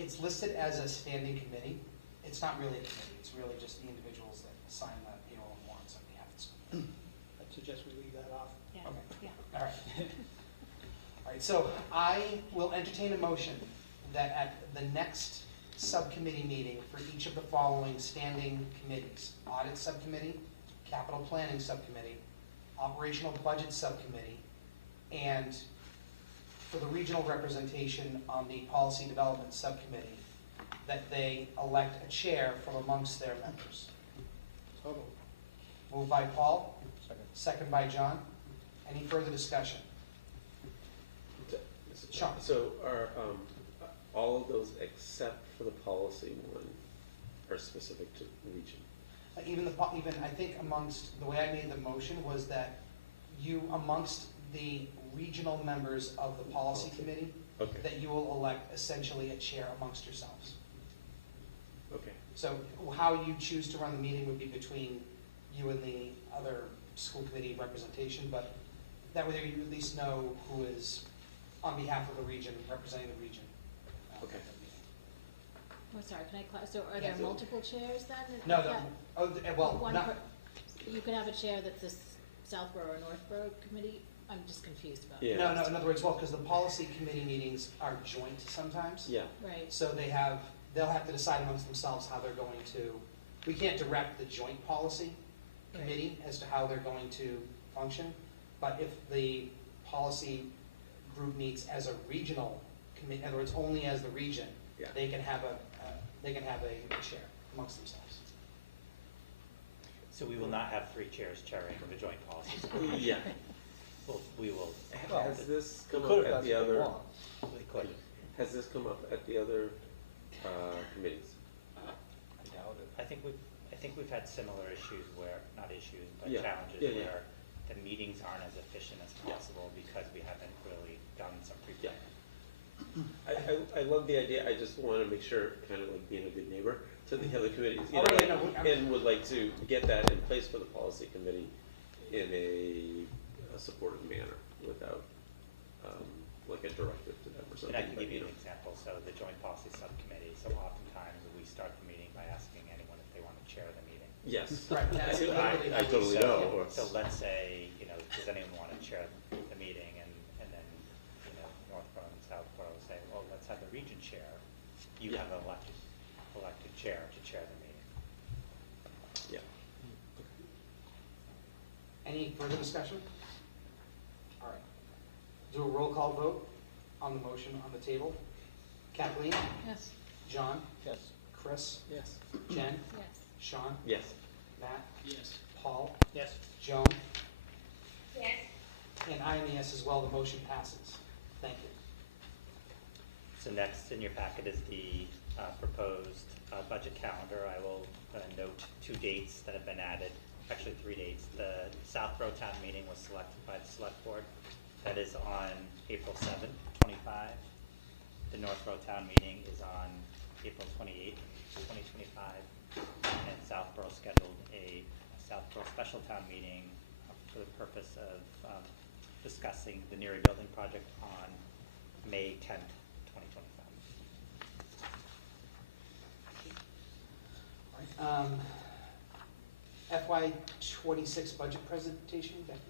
It's listed as a standing committee. It's not really a committee, it's really just the individuals that sign the payroll and warrants on behalf of the school. I'd suggest we leave that off. Yeah, Okay. yeah. All right. All right, so I will entertain a motion that at the next subcommittee meeting for each of the following standing committees, audit subcommittee, capital planning subcommittee, operational budget subcommittee, and for the regional representation on the policy development subcommittee, that they elect a chair from amongst their members. So moved. Moved by Paul, Second. second by John. Any further discussion? Sean? So are, all of those except for the policy one are specific to region? Even I think amongst, the way I made the motion was that you, amongst the regional members of the policy committee, Okay, that you will elect essentially a chair amongst yourselves. okay. So how you choose to run the meeting would be between you and the other school committee representation, but that way you at least know who is on behalf of the region, representing the region. Okay. Oh, sorry, can I, so are there Yeah. multiple chairs then? No, Yeah. well, One not, you could have a chair that's the Southborough or Northborough committee? I'm just confused about Yeah. no, in other words, well, because the policy committee meetings are joint sometimes. Yeah, Right, So they'll have to decide amongst themselves how they're going to, we can't direct the joint policy committee as to how they're going to function, but if the policy group meets as a regional committee, in other words, only as the region, Yeah. they can have a chair amongst themselves. So we will not have 3 chairs chairing the joint policies. yeah. We will, Has this come Could up if at the that's what you other, want. we could. has this come up at the other, committees? I doubt it. I think we've had similar issues where, not issues, but Yeah, challenges yeah, yeah. where the meetings aren't as efficient as possible because we haven't really done some Yeah. pre-planning. I love the idea, I just wanna make sure, kind of like being a good neighbor to the other committees, you Oh, know, yeah, no, and would like to get that in place for the policy committee in a supportive manner without, like a directive to them or something. And I can but, give you know. an example, so the joint policy subcommittee, so oftentimes we start the meeting by asking anyone if they want to chair the meeting. Yes. Right, that's I literally how we totally set know. it. So let's say, does anyone want to chair the meeting, and then, Northborough and Southborough say, well, let's have the region chair. You Yeah. have an elected chair to chair the meeting. Yeah. Any further discussion? All right. Do a roll call vote on the motion on the table. Kathleen? Yes. John? Yes. Chris? Yes. Jen? yes. Sean? Yes. Matt? Yes. Paul? Yes. Joan? Yes? And I am a yes as well. The motion passes. Thank you. So next in your packet is the proposed budget calendar. I will note 2 dates that have been added, actually 3 dates. The Southborough Town meeting was selected by the Select Board. That is on April 7th, 25. The Northborough Town meeting is on April 28th, 2025. And Southborough scheduled a Southborough Special Town meeting for the purpose of discussing the Neary Building project on May 10th, 2025. FY '26 budget presentation, Becky?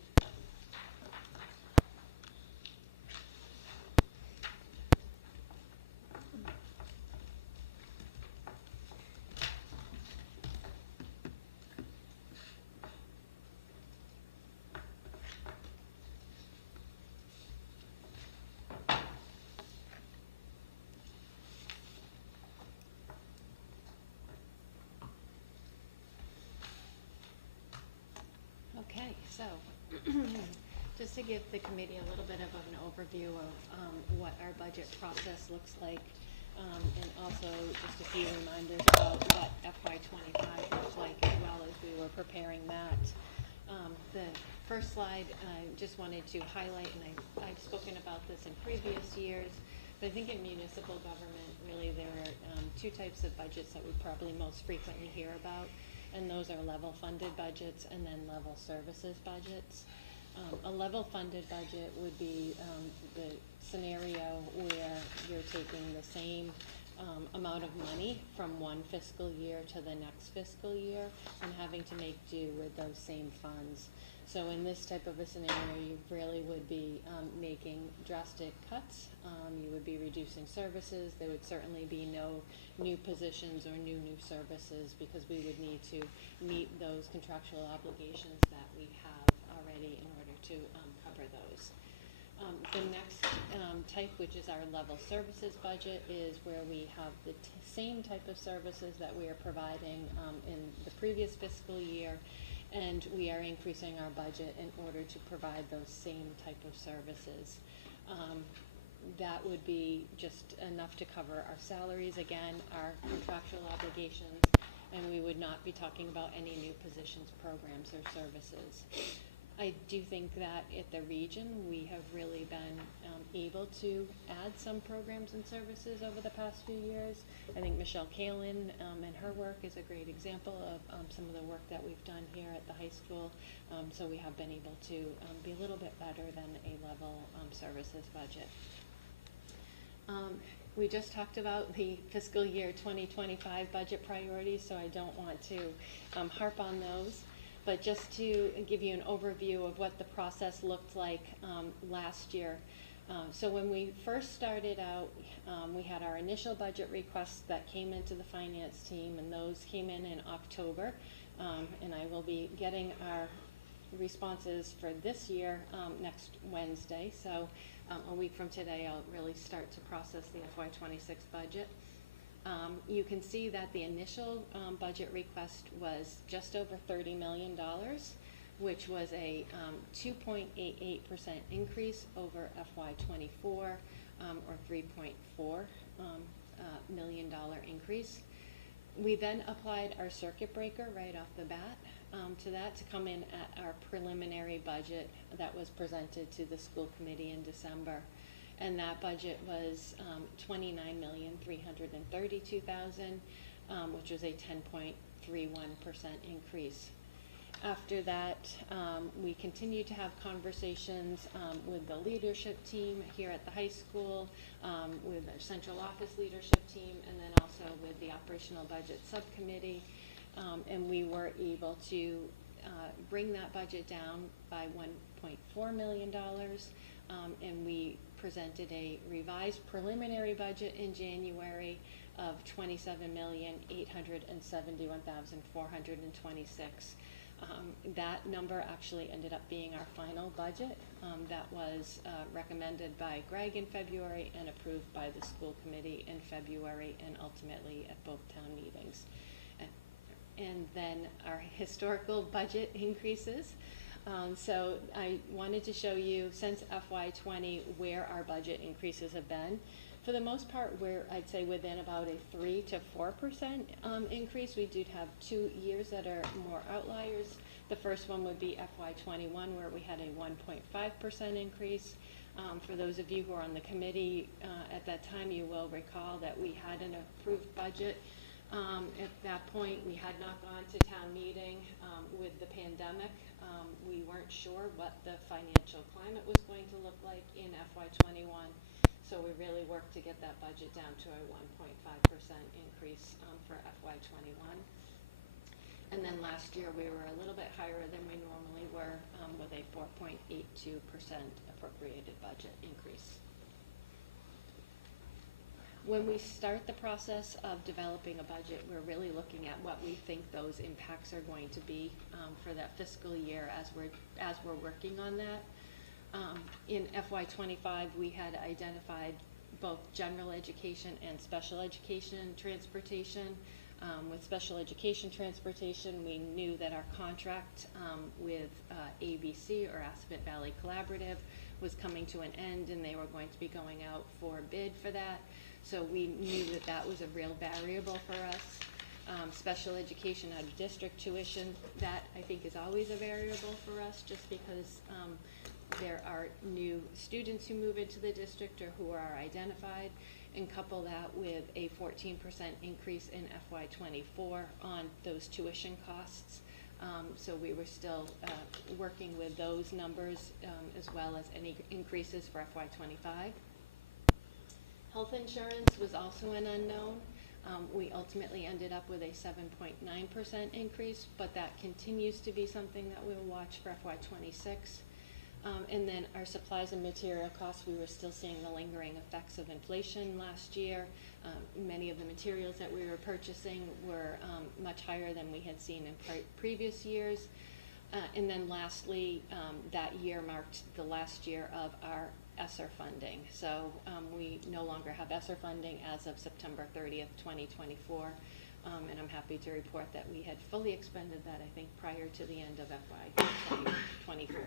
Okay, so, just to give the committee a little bit of an overview of what our budget process looks like, and also just a few reminders about what FY '25 looks like as well as we were preparing that. The first slide, I just wanted to highlight, and I've spoken about this in previous years, but I think in municipal government, really there are two types of budgets that we probably most frequently hear about, and those are level funded budgets and then level services budgets. A level funded budget would be the scenario where you're taking the same amount of money from one fiscal year to the next fiscal year and having to make do with those same funds. So in this type of a scenario, you really would be making drastic cuts. You would be reducing services. There would certainly be no new positions or new services because we would need to meet those contractual obligations that we have already in order to cover those. The next type, which is our level services budget, is where we have the same type of services that we are providing in the previous fiscal year, and we are increasing our budget in order to provide those same type of services. That would be just enough to cover our salaries, again, our contractual obligations, and we would not be talking about any new positions, programs, or services. I do think that at the region, we have really been able to add some programs and services over the past few years. I think Michelle Kalin and her work is a great example of some of the work that we've done here at the high school. So we have been able to be a little bit better than a level services budget. We just talked about the fiscal year 2025 budget priorities, so I don't want to harp on those. But just to give you an overview of what the process looked like last year. So when we first started out, we had our initial budget requests that came into the finance team, and those came in October. And I will be getting our responses for this year next Wednesday. So a week from today, I'll really start to process the FY '26 budget. You can see that the initial budget request was just over $30 million, which was a 2.88% increase over FY '24, or $3.4 million increase. We then applied our circuit breaker right off the bat to that to come in at our preliminary budget that was presented to the school committee in December. And that budget was $29,332,000, which was a 10.31% increase. After that, we continued to have conversations with the leadership team here at the high school, with our central office leadership team, and then also with the operational budget subcommittee. And we were able to bring that budget down by $1.4 million, and we presented a revised preliminary budget in January of $27,871,426. That number actually ended up being our final budget that was recommended by Greg in February and approved by the school committee in February and ultimately at both town meetings. And then our historical budget increases. So I wanted to show you, since FY '20, where our budget increases have been. For the most part, we're, I'd say, within about a 3 to 4% increase. We did have 2 years that are more outliers. The first one would be FY '21, where we had a 1.5% increase. For those of you who are on the committee at that time, you will recall that we had an approved budget. At that point, we had not gone to town meeting with the pandemic We weren't sure what the financial climate was going to look like in FY21, so we really worked to get that budget down to a 1.5% increase for FY21. And then last year, we were a little bit higher than we normally were with a 4.82% appropriated budget increase. When we start the process of developing a budget, we're really looking at what we think those impacts are going to be for that fiscal year as we're working on that. In FY25, we had identified both general education and special education transportation. With special education transportation, we knew that our contract with ABC, or Assabet Valley Collaborative, was coming to an end, and they were going to be going out for bid for that. So we knew that that was a real variable for us. Special education out of district tuition, that I think is always a variable for us, just because there are new students who move into the district or who are identified, and couple that with a 14% increase in FY24 on those tuition costs. So we were still working with those numbers as well as any increases for FY25. Health insurance was also an unknown. We ultimately ended up with a 7.9% increase, but that continues to be something that we'll watch for FY26. And then our supplies and material costs, we were still seeing the lingering effects of inflation last year. Many of the materials that we were purchasing were much higher than we had seen in previous years. And then lastly, that year marked the last year of our ESSER funding. So we no longer have ESSER funding as of September 30th, 2024. And I'm happy to report that we had fully expended that, I think, prior to the end of FY 2024.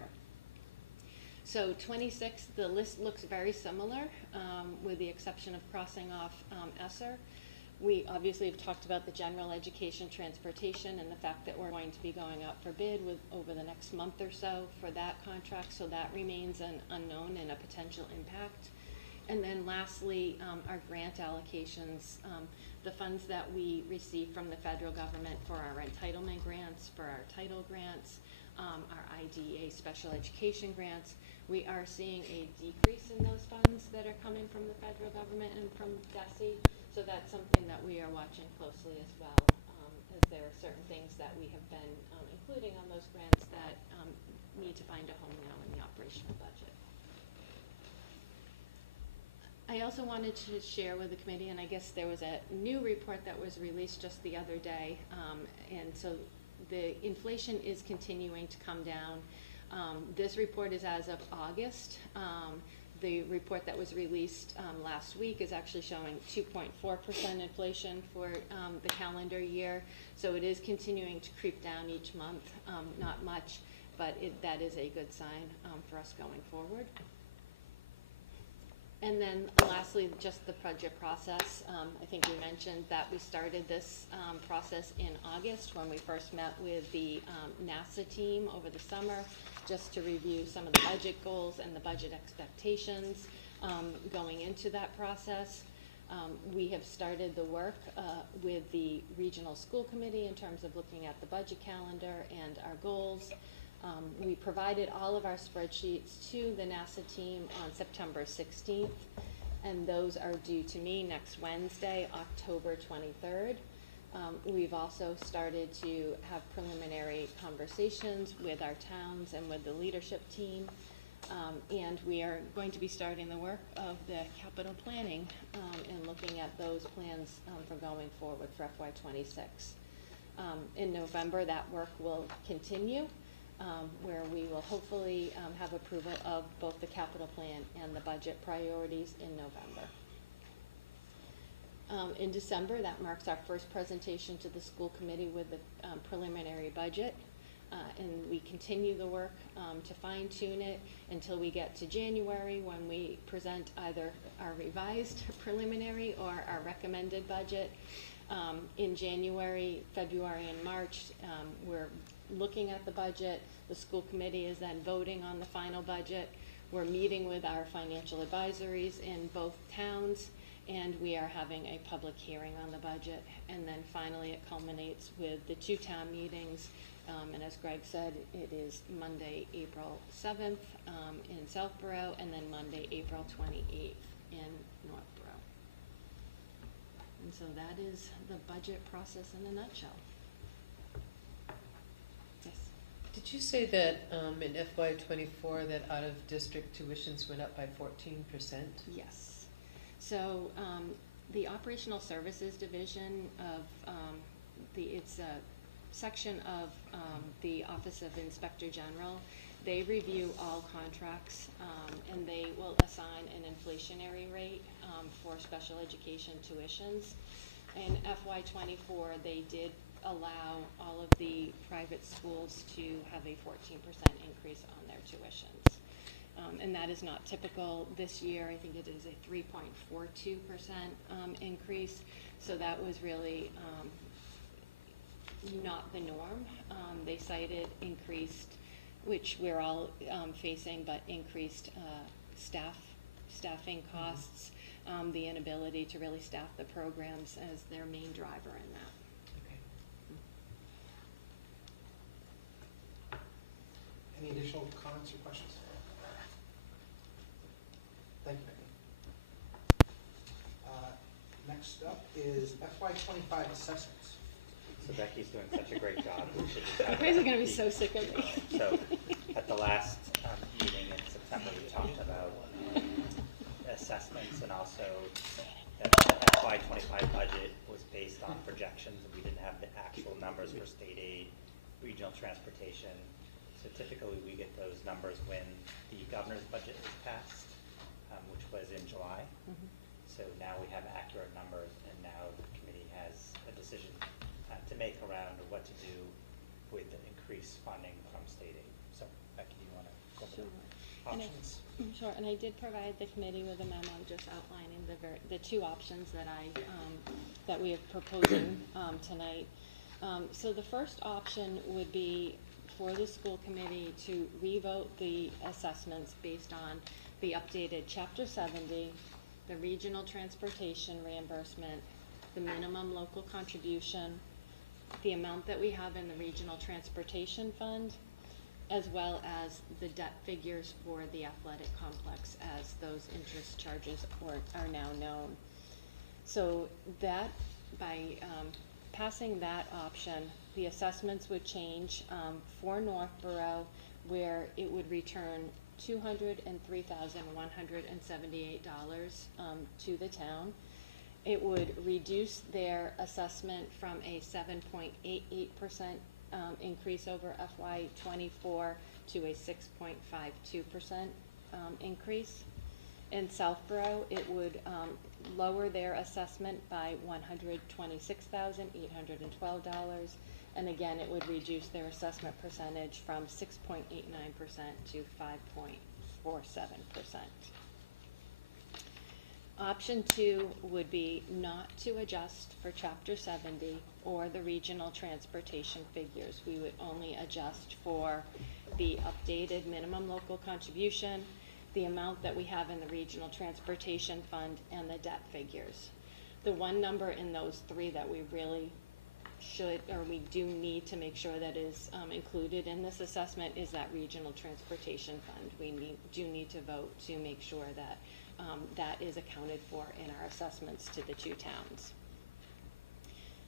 So 26, the list looks very similar, with the exception of crossing off ESSER. We obviously have talked about the general education transportation and the fact that we're going to be going out for bid over the next month or so for that contract, so that remains an unknown and a potential impact. And then lastly, our grant allocations, the funds that we receive from the federal government for our entitlement grants, for our title grants, our IDEA special education grants, we are seeing a decrease in those funds that are coming from the federal government and from DESE. So that's something that we are watching closely as well, as there are certain things that we have been including on those grants that need to find a home now in the operational budget. I also wanted to share with the committee, and I guess there was a new report that was released just the other day, and so the inflation is continuing to come down. This report is as of August. The report that was released last week is actually showing 2.4% inflation for the calendar year. So it is continuing to creep down each month, not much, but that is a good sign for us going forward. And then lastly, just the budget process. I think we mentioned that we started this process in August when we first met with the NASA team over the summer, just to review some of the budget goals and the budget expectations going into that process. We have started the work with the regional school committee in terms of looking at the budget calendar and our goals. We provided all of our spreadsheets to the NASA team on September 16th, and those are due to me next Wednesday, October 23rd. We've also started to have preliminary conversations with our towns and with the leadership team, and we are going to be starting the work of the capital planning and looking at those plans for going forward for FY26. In November, that work will continue, where we will hopefully have approval of both the capital plan and the budget priorities in November. In December, that marks our first presentation to the school committee with the preliminary budget, and we continue the work to fine-tune it until we get to January, when we present either our revised preliminary or our recommended budget. In January, February, and March, we're looking at the budget. The school committee is then voting on the final budget. We're meeting with our financial advisories in both towns, and we are having a public hearing on the budget. And then finally, it culminates with the 2 town meetings And as Greg said, it is Monday, April 7th in Southborough, and then Monday, April 28th in Northborough. And so that is the budget process in a nutshell. Yes. Did you say that in FY '24 that out-of-district tuitions went up by 14%? Yes. So the Operational Services Division of it's a section of the Office of Inspector General. They review all contracts and they will assign an inflationary rate for special education tuitions. In FY '24, they did allow all of the private schools to have a 14% increase on their tuitions. And that is not typical this year. I think it is a 3.42% increase. So that was really not the norm. They cited increased, which we're all facing, but increased staffing costs, the inability to really staff the programs as their main driver in that. Any additional comments or questions? Thank you, Becky. Next up is FY '25 assessments. So Becky's doing such a great job. We should just have You guys are gonna be Becky. so sick of me. So at the last meeting in September, we talked about assessments, and also that the FY '25 budget was based on projections. We didn't have the actual numbers for state aid, regional transportation. So typically we get those numbers when the governor's budget is passed, which was in July. Mhm. So now we have accurate numbers, and now the committee has a decision to make around what to do with the increased funding from state aid. So Becky, do you want to go over Sure. the And options? Sure, and I did provide the committee with a memo just outlining the two options that that we are proposing tonight. So the first option would be for the school committee to revote the assessments based on the updated Chapter 70, the regional transportation reimbursement, the minimum local contribution, the amount that we have in the regional transportation fund, as well as the debt figures for the athletic complex as those interest charges are now known. So that, by passing that option, the assessments would change for Northborough, where it would return $203,178 to the town. It would reduce their assessment from a 7.88% increase over FY '24 to a 6.52% increase. In Southborough, it would lower their assessment by $126,812, and again, it would reduce their assessment percentage from 6.89% to 5.47%. Option 2 would be not to adjust for Chapter 70 or the regional transportation figures. We would only adjust for the updated minimum local contribution, the amount that we have in the regional transportation fund, and the debt figures. The one number in those three that we really should, or we do need to make sure that is included in this assessment is that regional transportation fund. We do need to vote to make sure that that is accounted for in our assessments to the two towns.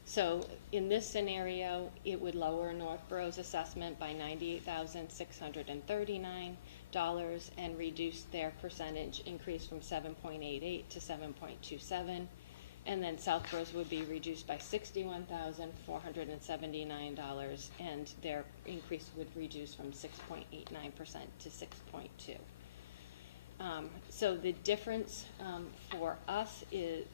So in this scenario, it would lower Northborough's assessment by $98,639 and reduce their percentage increase from 7.88 to 7.27. And then Southborough's would be reduced by $61,479, and their increase would reduce from 6.89% to 6.2. So the difference for us is,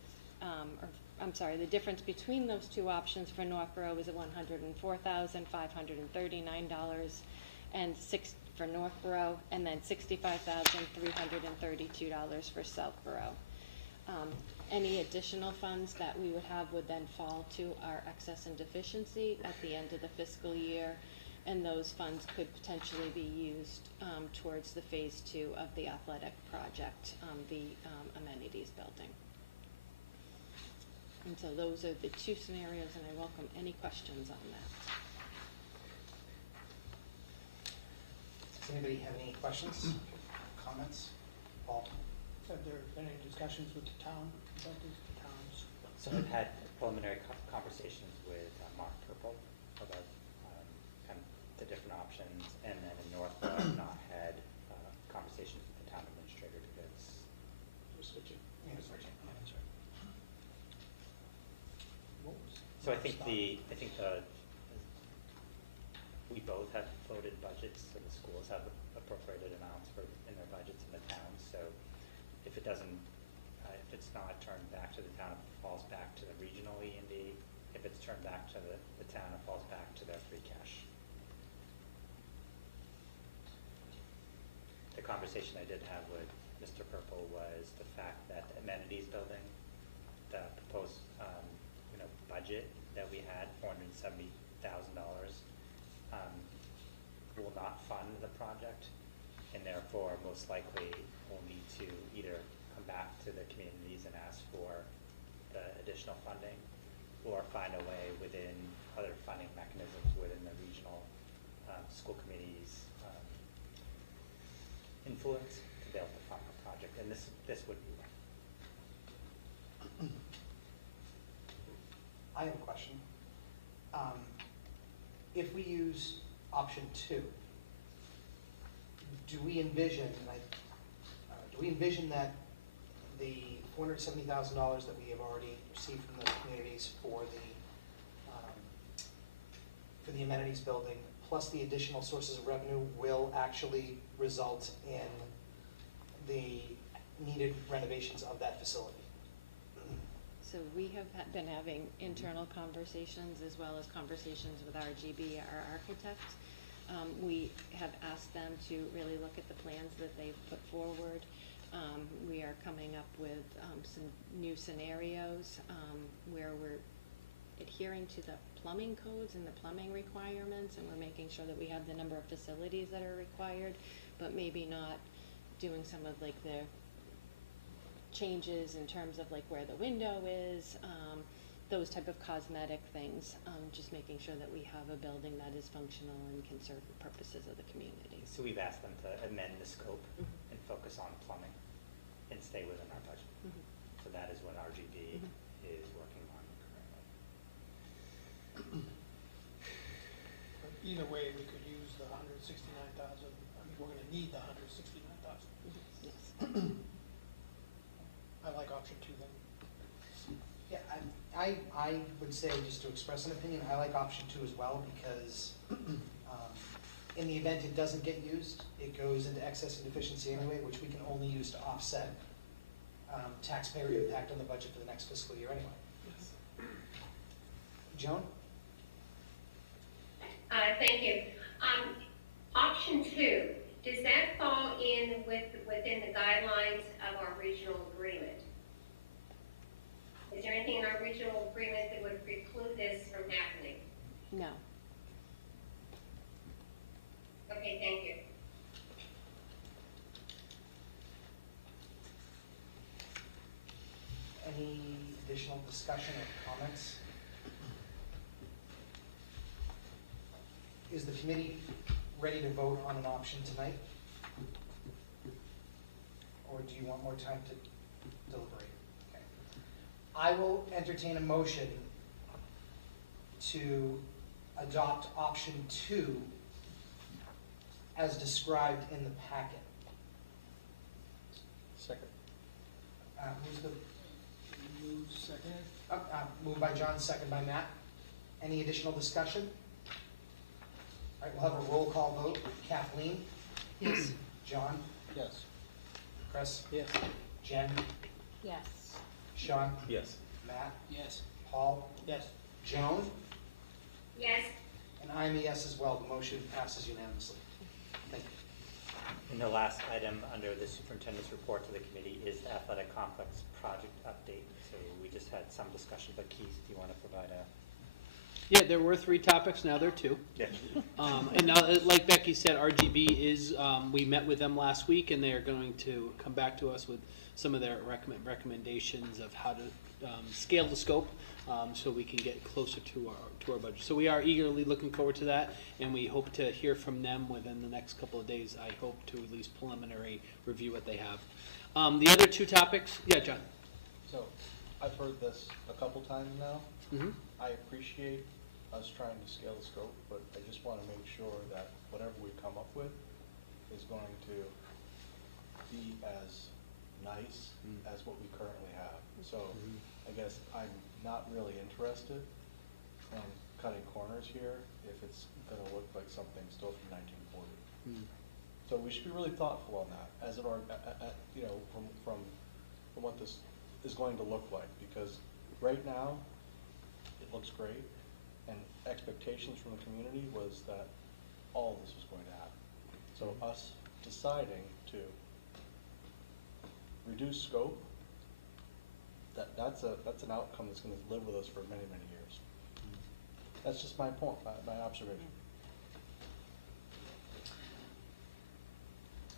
the difference between those two options for Northborough is $104,539 for Northborough, and then $65,332 for Southborough. Any additional funds that we would have would then fall to our excess and deficiency at the end of the fiscal year, and those funds could potentially be used towards the phase 2 of the athletic project, the amenities building. And so those are the two scenarios, and I welcome any questions on that. anybody have any questions, comments? Paul? Have there been any discussions with the town about these towns? So I've had preliminary conversations with Mark Purple about kind of the different options, and then in Northborough, I've not had conversations with the town administrator because We're switching. Yeah, switching. Yeah, that's right. What was- So I think we both have voted budgets, so the schools have appropriated amounts for, in their budgets in the towns, so if it doesn't, if it's not turned back to the town, it falls back to the regional E&D. If it's turned back to the town, it falls back to their free cash. The conversation I did have with Mr. Purple was the fact that the amenities building, the proposed, budget that we had, $470,000, will not fund the project, and therefore most likely we'll need to either come back to the communities and ask for the additional funding, or find a way within other funding mechanisms within the regional school committees influence to be able to fund the project, and this would be one. I have a question. If we use option 2, do we envision, that the $470,000 that we have already received from the communities for the amenities building, plus the additional sources of revenue, will actually result in the needed renovations of that facility? So we have been having internal conversations as well as conversations with RGB, our architect. We have asked them to really look at the plans that they've put forward. We are coming up with some new scenarios where we're adhering to the plumbing codes and the plumbing requirements, and we're making sure that we have the number of facilities that are required, but maybe not doing some of like the changes in terms of like where the window is, those type of cosmetic things, just making sure that we have a building that is functional and can serve the purposes of the community. So we've asked them to amend the scope and focus on plumbing and stay within our budget. So that is what RGB is working on currently. But either way, we could use the 169,000, I mean, we're gonna need the 169,000. Yes. I like option 2 then. Yeah, I would say, just to express an opinion, I like option 2 as well, because in the event it doesn't get used, it goes into excess and deficiency anyway, which we can only use to offset taxpayer impact on the budget for the next fiscal year anyway. Joan? Thank you. Option 2, does that fall in within the guidelines of our regional agreement? Is there anything in our regional agreement that would preclude this from happening? No. Okay, thank you. Any additional discussion or comments? Is the committee ready to vote on an option tonight? Or do you want more time to deliberate? Okay. I will entertain a motion to adopt option 2 as described in the packet. Second. Who's the, Move second. moved by John, second by Matt. Any additional discussion? All right, we'll have a roll call vote. Kathleen? Yes. John? Yes. Chris? Yes. Jen? Yes. Sean? Yes. Matt? Yes. Paul? Yes. Joan? Yes, And I'm a yes as well. The motion passes unanimously. Thank you. And the last item under the superintendent's report to the committee is the athletic complex project update. So we just had some discussion, but Keith, do you want to provide a? Yeah, there were 3 topics, now there are 2. Yeah. And now, like Becky said, RGB is, we met with them last week, and they are going to come back to us with some of their recommendations of how to scale the scope, so we can get closer to our budget. So we are eagerly looking forward to that, and we hope to hear from them within the next couple of days. I hope to at least preliminary review what they have. The other two topics, yeah, John? So, I've heard this a couple times now. Mm-hmm. I appreciate us trying to scale the scope, but I just want to make sure that whatever we come up with is going to be as nice as what we currently have. So, I guess I'm not really interested in cutting corners here if it's going to look like something still from 1940. So we should be really thoughtful on that, as an you know, from what this is going to look like, because right now it looks great, and expectations from the community was that all of this was going to happen. So us deciding to reduce scope, that's an outcome that's going to live with us for many, many years. That's just my point, my observation.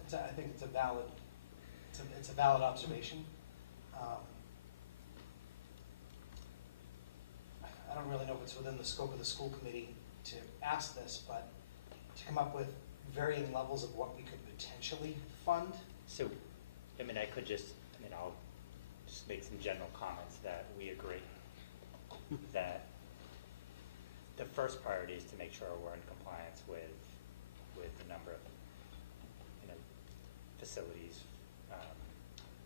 I think it's a valid observation. I don't really know if it's within the scope of the school committee to ask this, but to come up with varying levels of what we could potentially fund. So, I mean, I'll just make some general comments that we agree that the first priority is to make sure we're in compliance with the number of facilities.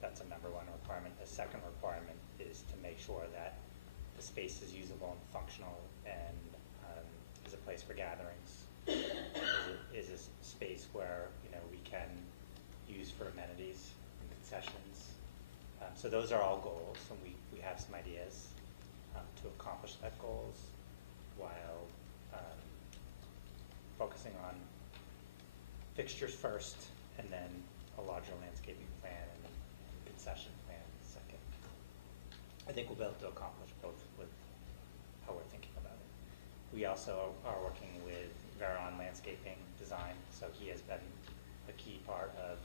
That's a number one requirement. The second requirement is to make sure that the space is usable and functional and is a place for gatherings, is a space where we can use for amenities and concessions. So those are all goals, and we have some ideas to accomplish that goals while focusing on fixtures first, and then a larger landscaping plan and concession plan second. I think we'll be able to accomplish both with how we're thinking about it. We also are working with Veron Landscaping Design, so he has been a key part of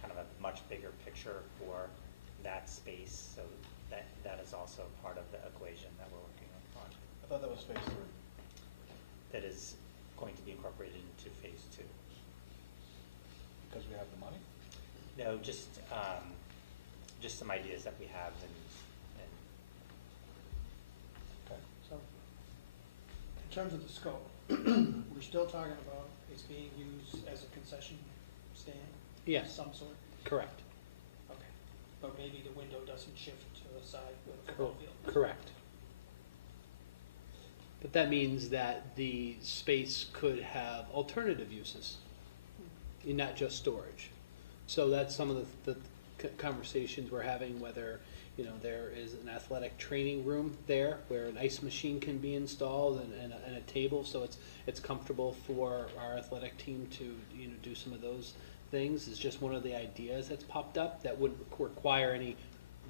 kind of a much bigger picture for that space, so that is also part of the equation that we're working on. I thought that was phase 3. That is going to be incorporated into phase 2. Because we have the money? No, just some ideas that we have and Okay. So, in terms of the scope, we're still talking about it's being used as a concession stand? Yes. Of some sort? Correct. Okay. But maybe the window doesn't shift to the side where the football field is? Correct. But that means that the space could have alternative uses, not just storage. So that's some of the conversations we're having, whether there is an athletic training room there where an ice machine can be installed and a table, so it's comfortable for our athletic team to do some of those things. Is just one of the ideas that's popped up that wouldn't require any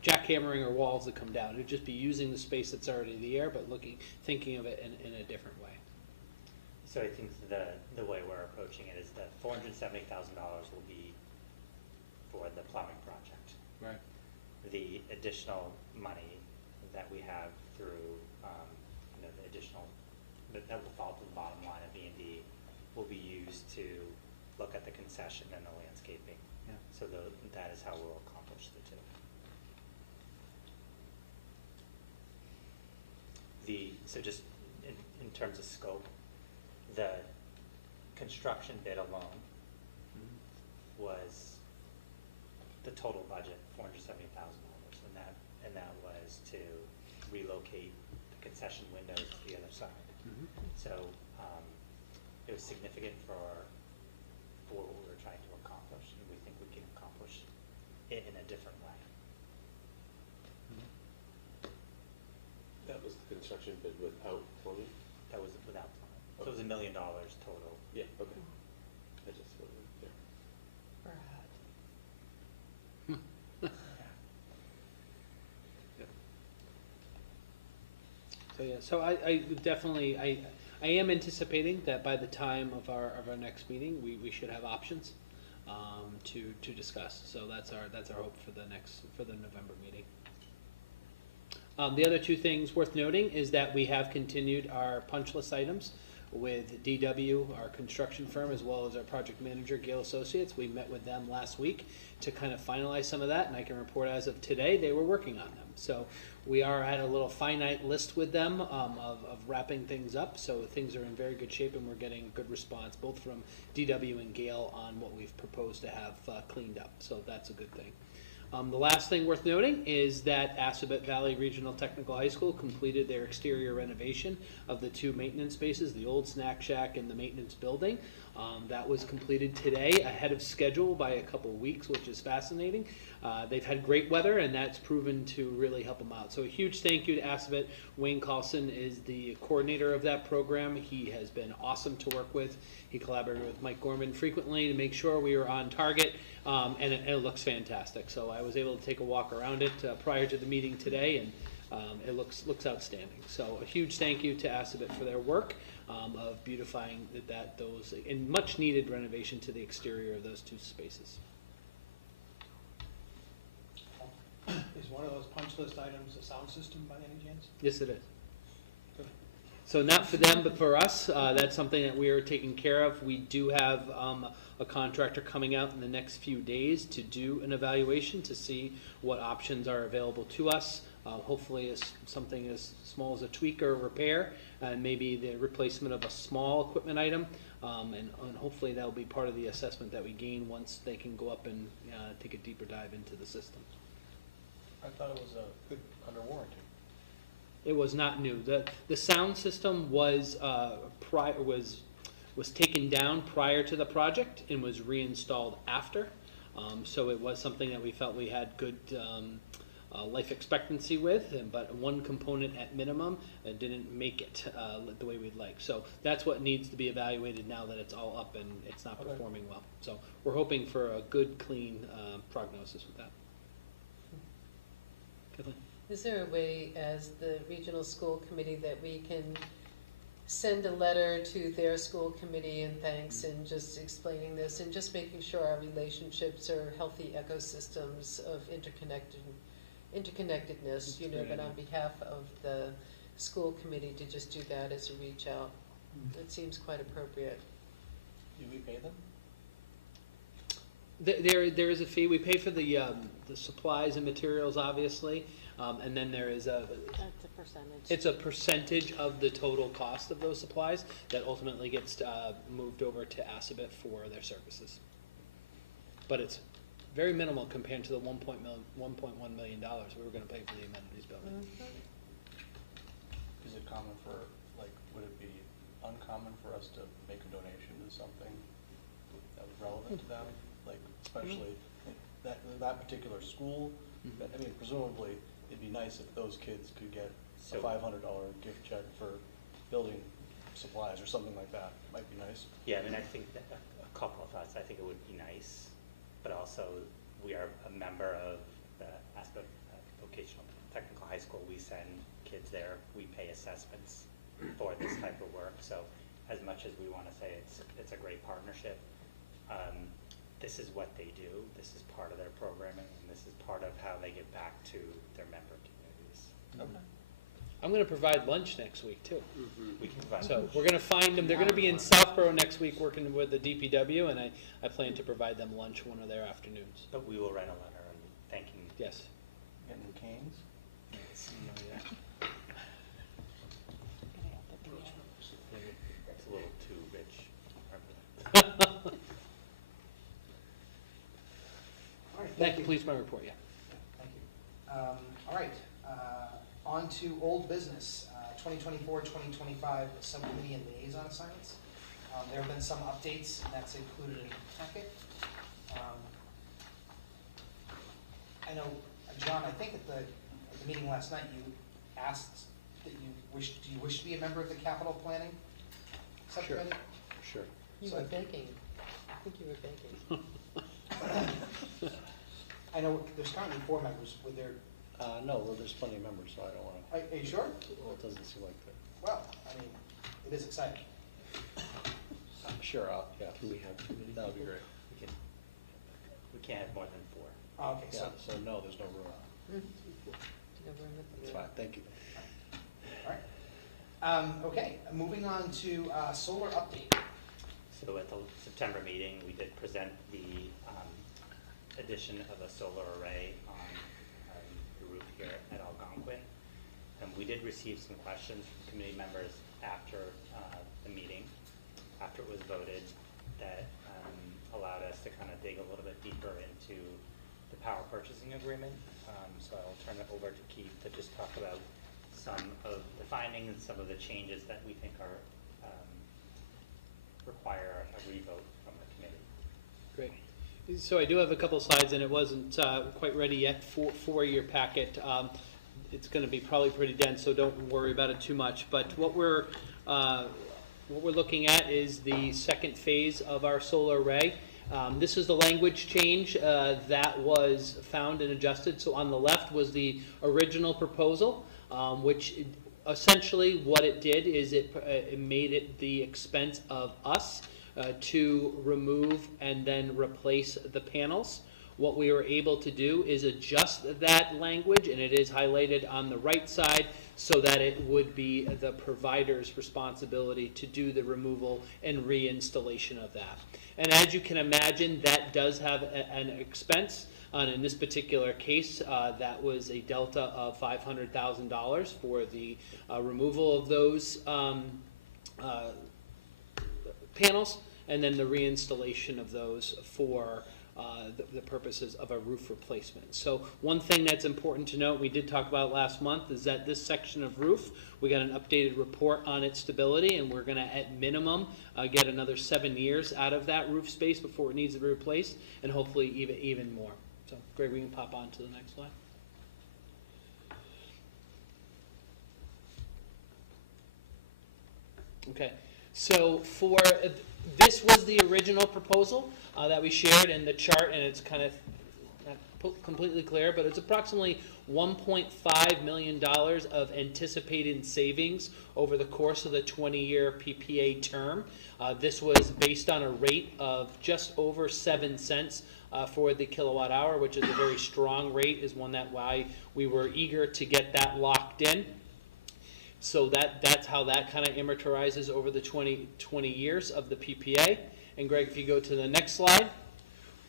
jackhammering or walls that come down. It would just be using the space that's already there, but thinking of it in a different way. so I think the way we're approaching it is that $470,000 will be for the plumbing project. Right. The additional money that we have through, the additional, that will fall to the bottom line of B&D will be used to look at the concession and the landscaping. Yeah. So that is how we'll accomplish the two. So just in terms of scope, the construction bid alone was the total budget, $470,000, and that was to relocate the concession windows to the other side. So it was significant for what we were trying to accomplish, and we think we can accomplish it in a different way. That was the construction bid without plumbing? That was without plumbing. So it was $1 million total. Yeah, okay. I just wanted, yeah. So yeah, so I would definitely, I am anticipating that by the time of our next meeting, we should have options to discuss. So that's our hope for the November meeting. The other two things worth noting is that we have continued our punch list items with DW, our construction firm, as well as our project manager, Gale Associates. We met with them last week to kind of finalize some of that, and I can report as of today, they were working on them. So we are at a little finite list with them of wrapping things up, so things are in very good shape, and we're getting good response, both from DW and Gale, on what we've proposed to have cleaned up, so that's a good thing. The last thing worth noting is that Assabet Valley Regional Technical High School completed their exterior renovation of the two maintenance spaces, the old snack shack and the maintenance building. That was completed today ahead of schedule by a couple weeks, which is fascinating. They've had great weather, and that's proven to really help them out. So a huge thank you to Assabet. Wayne Carlson is the coordinator of that program. He has been awesome to work with. He collaborated with Mike Gorman frequently to make sure we were on target, and it looks fantastic. So I was able to take a walk around it prior to the meeting today, and it looks outstanding. So a huge thank you to Assabet for their work of beautifying those and much needed renovation to the exterior of those two spaces. Is one of those punch list items a sound system by any chance? Yes, it is. Good. So not for them, but for us, that's something that we are taking care of. We do have a contractor coming out in the next few days to do an evaluation to see what options are available to us. Hopefully it's something as small as a tweak or a repair, and maybe the replacement of a small equipment item, and hopefully that'll be part of the assessment that we gain once they can go up and take a deeper dive into the system. I thought it was under warranty. It was not new. The sound system was was taken down prior to the project and was reinstalled after. So it was something that we felt we had good life expectancy with, but one component at minimum didn't make it the way we'd like. So that's what needs to be evaluated now that it's all up and it's not performing well. So we're hoping for a good, clean prognosis with that. Kathleen? Is there a way, as the regional school committee, that we can send a letter to their school committee and thanks, and just explaining this and just making sure our relationships are healthy ecosystems of interconnectedness, you know, but on behalf of the school committee to just do that as a reach out? It seems quite appropriate. Do we pay them? There is a fee. We pay for the supplies and materials, obviously, and then there is That's a percentage. it's a percentage of the total cost of those supplies that ultimately gets moved over to Assabet for their services. But it's very minimal compared to the $1.1 million we were going to pay for the amenities building. Is it common for, like, would it be uncommon for us to make a donation to something that was relevant to them? Like, especially that particular school, I mean, presumably, it'd be nice if those kids could get a $500 gift check for building supplies or something like that. Might be nice. Yeah, I mean, I think that a couple of thoughts. I think it would be nice, but also we are a member of the Assabet Vocational Technical High School. We send kids there. We pay assessments for this type of work. So as much as we want to say it's a great partnership, this is what they do. This is part of their programming, and this is part of how they get back to their member communities. Okay. I'm going to provide lunch next week too. We can provide. So we're going to find them. They're going to be in Southborough next week working with the DPW, and I plan to provide them lunch one of their afternoons. But we will write a letter and thanking. Yes. Getting canes? It's a little too rich. All right, That completes my report, yeah. Thank you. All right, on to old business, 2024-2025 subcommittee and liaison assignments. There have been some updates, and that's included in the packet. I know, John, I think at the meeting last night, you asked that do you wish to be a member of the capital planning subcommittee? Sure. You So were baking. I think you were baking. I know there's currently 4 members with their, No, well, there's plenty of members, so I don't wanna, are you sure? well, it doesn't seem like that. Well, I mean, it is exciting. Sure, yeah. Can we have too many? That would be great. We can't have more than 4. Oh, okay, Yeah, so so no, there's no room. To go with the That's meeting. fine, thank you. All right. Okay, moving on to solar update. So at the September meeting, we did present the addition of a solar array on the roof here at Algonquin. And we did receive some questions from committee members after the meeting, after it was voted, that allowed us to kind of dig a little bit deeper into the power purchasing agreement. So I'll turn it over to Keith to just talk about some of the findings and some of the changes that we think are require a revote from the committee. Great. So I do have a couple slides, and it wasn't quite ready yet for your packet. It's going to be probably pretty dense, so don't worry about it too much. But what we're looking at is the second phase of our solar array. This is the language change that was found and adjusted. So on the left was the original proposal, which essentially what it did is it made it the expense of us to remove and then replace the panels. What we were able to do is adjust that language, and it is highlighted on the right side, so that it would be the provider's responsibility to do the removal and reinstallation of that. And as you can imagine, that does have an expense. And in this particular case, that was a delta of $500,000 for the removal of those panels, and then the reinstallation of those for the purposes of a roof replacement. So one thing that's important to note, we did talk about last month, is that this section of roof, we got an updated report on its stability, and we're going to, at minimum, get another 7 years out of that roof space before it needs to be replaced, and hopefully even more. So, Greg, we can pop on to the next slide. Okay, so for this was the original proposal that we shared in the chart, and it's kind of not completely clear, but it's approximately $1.5 million of anticipated savings over the course of the 20-year PPA term. This was based on a rate of just over 7 cents for the kilowatt hour, which is a very strong rate, is one that why we were eager to get that locked in. So that's how that kind of amortizes over the 20 years of the PPA. And Greg, if you go to the next slide,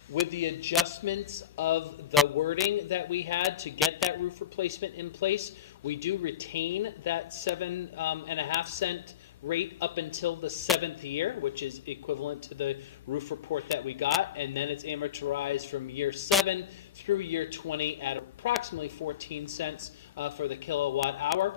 with the adjustments of the wording that we had to get that roof replacement in place, we do retain that 7.5 cent rate up until the 7th year, which is equivalent to the roof report that we got, and then it's amortized from year 7 through year 20 at approximately 14 cents for the kilowatt hour.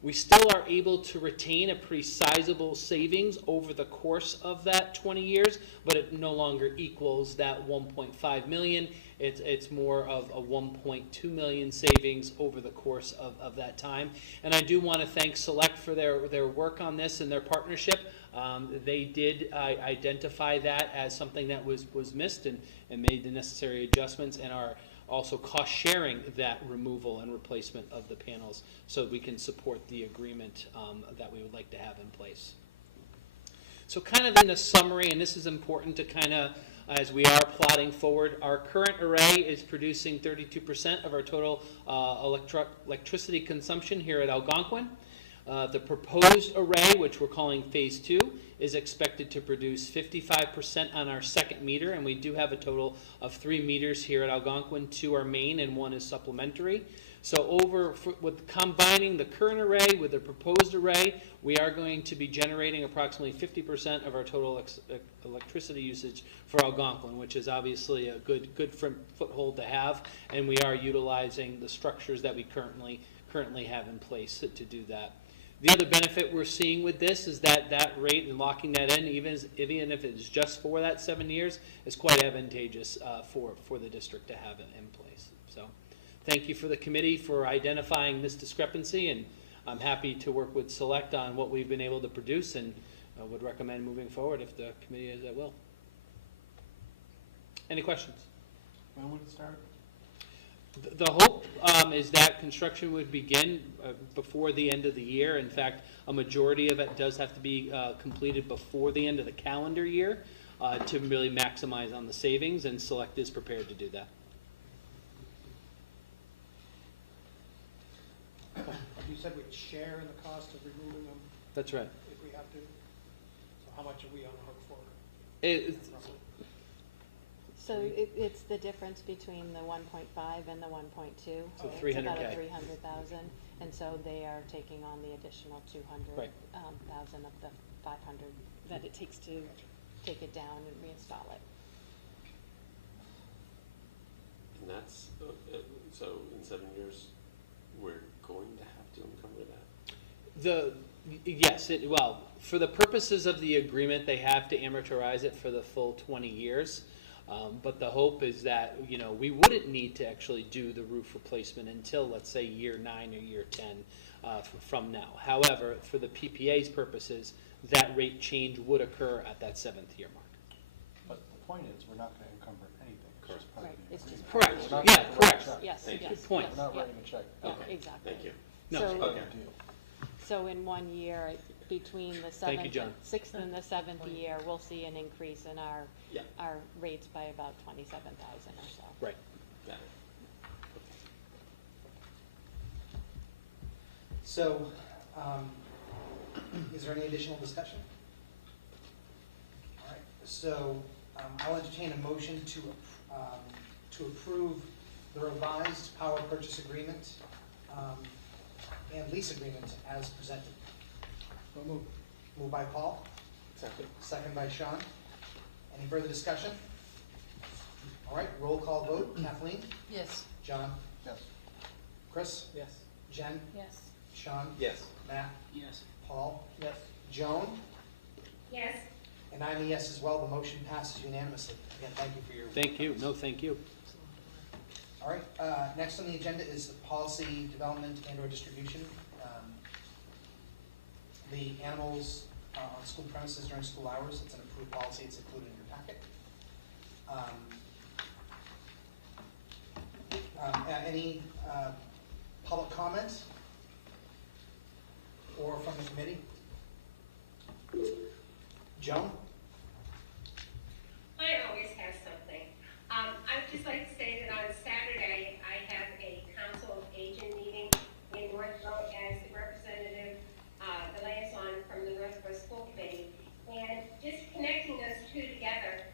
We still are able to retain a pretty sizable savings over the course of that 20 years, but it no longer equals that 1.5 million. It's more of a 1.2 million savings over the course of that time. And I do want to thank Select for their work on this and their partnership. They did identify that as something that was missed and made the necessary adjustments, and are also cost sharing that removal and replacement of the panels so we can support the agreement that we would like to have in place. So kind of in a summary, and this is important to kind of, as we are plotting forward, our current array is producing 32% of our total electricity consumption here at Algonquin. The proposed array, which we're calling phase 2, is expected to produce 55% on our second meter, and we do have a total of 3 meters here at Algonquin. 2 are main and 1 is supplementary. So with combining the current array with the proposed array, we are going to be generating approximately 50% of our total electricity usage for Algonquin, which is obviously a good foothold to have, and we are utilizing the structures that we currently have in place to do that. The other benefit we're seeing with this is that rate and locking that in, even if it's just for that 7 years, is quite advantageous for the district to have it in place. So thank you for the committee for identifying this discrepancy, and I'm happy to work with Select on what we've been able to produce, and would recommend moving forward if the committee is at will. Any questions? When would it start? The hope is that construction would begin before the end of the year. In fact, a majority of it does have to be completed before the end of the calendar year to really maximize on the savings, and Select is prepared to do that. said we'd share in the cost of removing them That's right. if we have to. So how much are we on the hook for? It's, roughly? So it's the difference between the 1.5 and the 1.2. So It's 300K. about a 300,000, and so they are taking on the additional 200,000 Right. of the 500 that it takes to take it down and reinstall it. And that's, so in 7 years, we're going to have to encumber that? yes, well, for the purposes of the agreement, they have to amortize it for the full 20 years. But the hope is that, we wouldn't need to actually do the roof replacement until, let's say, year 9 or year 10 from now. However, for the PPA's purposes, that rate change would occur at that 7th year mark. But the point is, we're not gonna encumber anything, it's just part of Right, the it's just agreement. Correct. We're not Yeah, gonna write a correct. check. Yes, Thank you. yes, Good point. yes, We're not yeah. writing a check. Yeah, Okay. exactly. Thank you. No. So- Okay. Deal. So in 1 year, between the Thank you, John. 6th and the 7th year, we'll see an increase in Yeah. our rates by about 27,000 or so. Right. Got it. So, is there any additional discussion? All right, so I'll entertain a motion to approve the revised power purchase agreement and lease agreement as presented. So moved. Moved by Paul, Second. second by Sean. Any further discussion? All right, roll call vote. Kathleen? Yes. John? Yes. Chris? Yes. Jen? Yes. Sean? Yes. Matt? Yes. Paul? Yes. Joan? Yes, And I'm a yes as well. The motion passes unanimously. Again, thank you for your. Thank you. No, thank you. All right, next on the agenda is the policy development and/or distribution. The animals on school premises during school hours, it's an approved policy, it's included in your packet. Any public comment? Or from the committee? Joan? I always have something. I'd just like to say that on Saturday, I have a council of agent meeting in Northborough as the representative, the liaison from the Northborough School Committee. And just connecting those two together,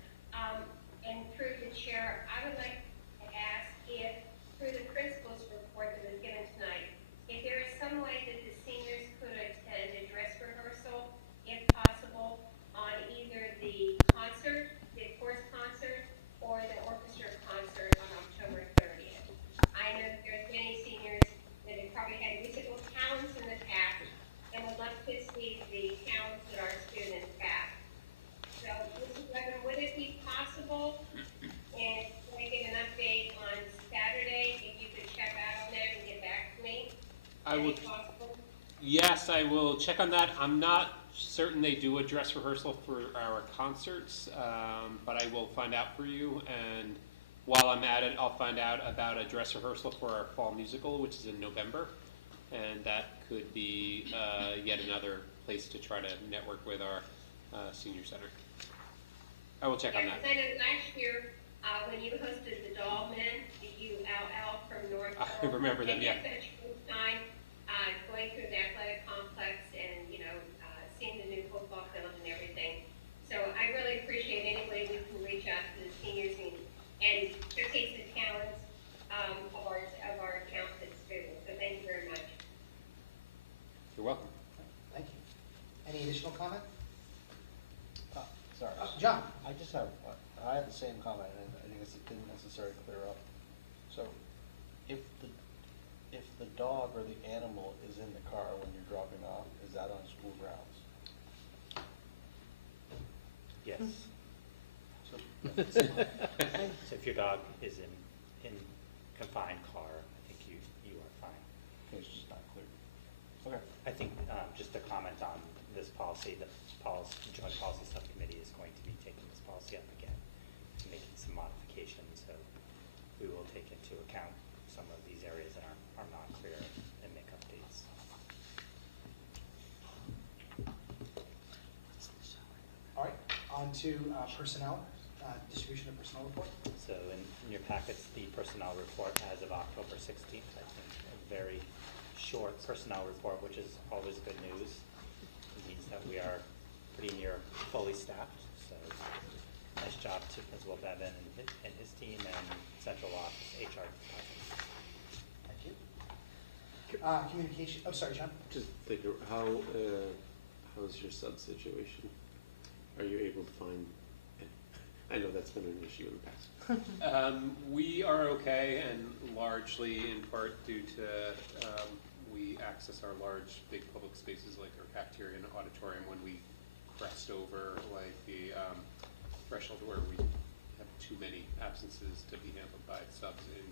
and through the chair, I would like to ask if, through the principal's report that was given tonight, if there is some way that the seniors could attend a dress rehearsal, if possible, on either the concert, the chorus concert, or the orchestra concert on October 30th. I know that there's many seniors that have probably had musical talents in the past and would love to see the talents that our students have. So, Mrs. Webber, would it be possible, and can I get an update on Saturday, if you could check out on that and get back to me? I Is would, it possible? yes, I will check on that. I'm not certain they do a dress rehearsal for our concerts, but I will find out for you. And while I'm at it, I'll find out about a dress rehearsal for our fall musical, which is in November. And that could be yet another place to try to network with our senior center. I will check on Yeah, that. 'cause I know last year, when you hosted the Doll Men, the ULL from North. I remember them, yeah. They had such a good time, going through the athletic complex and, seeing the new football field and everything. So I really appreciate any way we can reach out to the seniors and showcase the talents, of our talented students. So thank you very much. You're welcome. Thank you. Any additional comment? Sorry. John? I just have, I have the same comment, and I think it didn't necessarily clear up. So, if the dog or the animal is in the car when you're dropping off, is that on school grounds? Yes. So, So if your dog is in confined car, I think you are fine. it's just not clear. Okay. I think, just to comment on this policy, the Joint Policy Subcommittee is going to be taking this policy up again, and making some modifications, so we will take into account some of these areas that are not clear and make updates. All right, on to personnel, distribution of personnel report. So in your packets, the personnel report as of October 16th, I think, a very short personnel report, which is always good news. It means that we are pretty near fully staffed, so nice job to Principal Bevan and his team and central office HR department. Thank you. Communication, oh, sorry, John. Just think, how's your sub situation? Are you able to find, I know that's been an issue in the past. We are okay, and largely in part due to we access our large, big public spaces like our cafeteria and auditorium when we crest over like the threshold where we have too many absences to be handled by subs and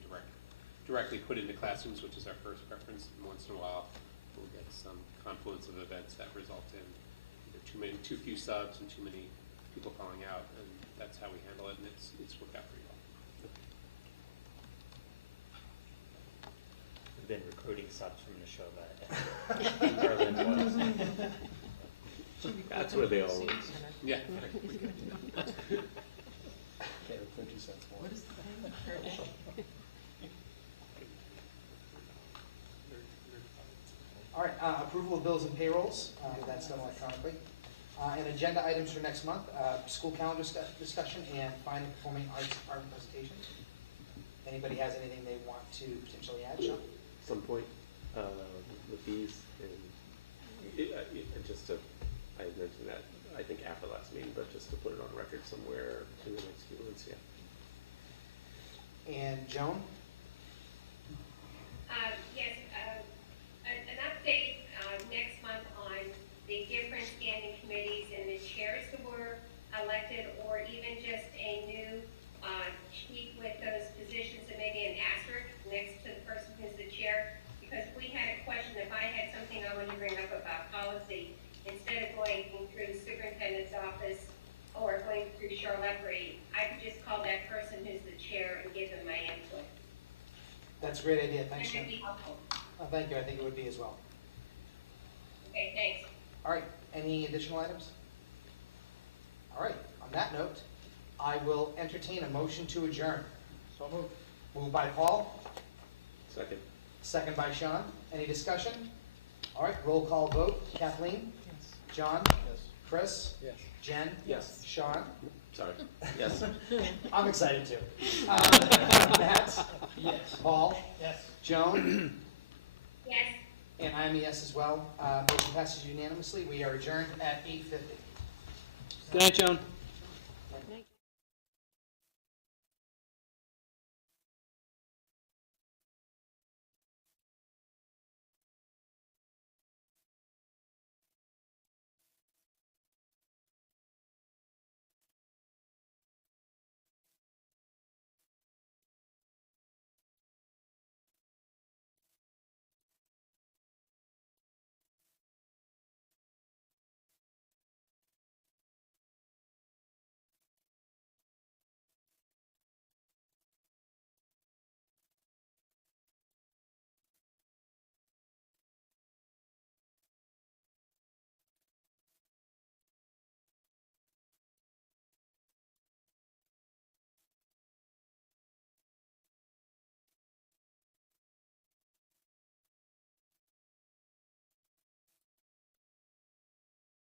directly put into classrooms, which is our first preference. And once in a while, we'll get some confluence of events that result in either too few subs and too many people falling out, and that's how we handle it, and it's worked out pretty well. We've been recruiting subs from Neshoba and Berlin was. That's where they all went. Yeah. Okay, 50 cents more. What is the thing? All right, approval of bills and payrolls, that's done electronically. And agenda items for next month, school calendar discussion and fine performing arts department presentation. Anybody has anything they want to potentially add, Sean? Some point, the fees, and just to, I mentioned that, I think after last meeting, but just to put it on record somewhere in the next few months, yeah. And Joan? Yes, an update next month on the different standing committees and the chairs that were elected, or even just a new sheet with those positions and maybe an asterisk next to the person who's the chair. Because we had a question, if I had something I wanted to bring up about policy, instead of going through the superintendent's office or going through Charlotte, I could just call that person who's the chair and give them my input. That's a great idea, thanks, That Joan. would be helpful. Thank you, I think it would be as well. Okay, thanks. All right, any additional items? All right, on that note, I will entertain a motion to adjourn. So moved. Moved by Paul, Second. second by Sean. Any discussion? All right, roll call vote. Kathleen? Yes. John? Yes. Chris? Yes. Jen? Yes. Sean? Sorry. Yes. I'm excited too. Matt? Yes. Paul? Yes. Joan? Yes. And I'm a yes as well. Motion passes unanimously. We are adjourned at 8:50. Good night, Joan.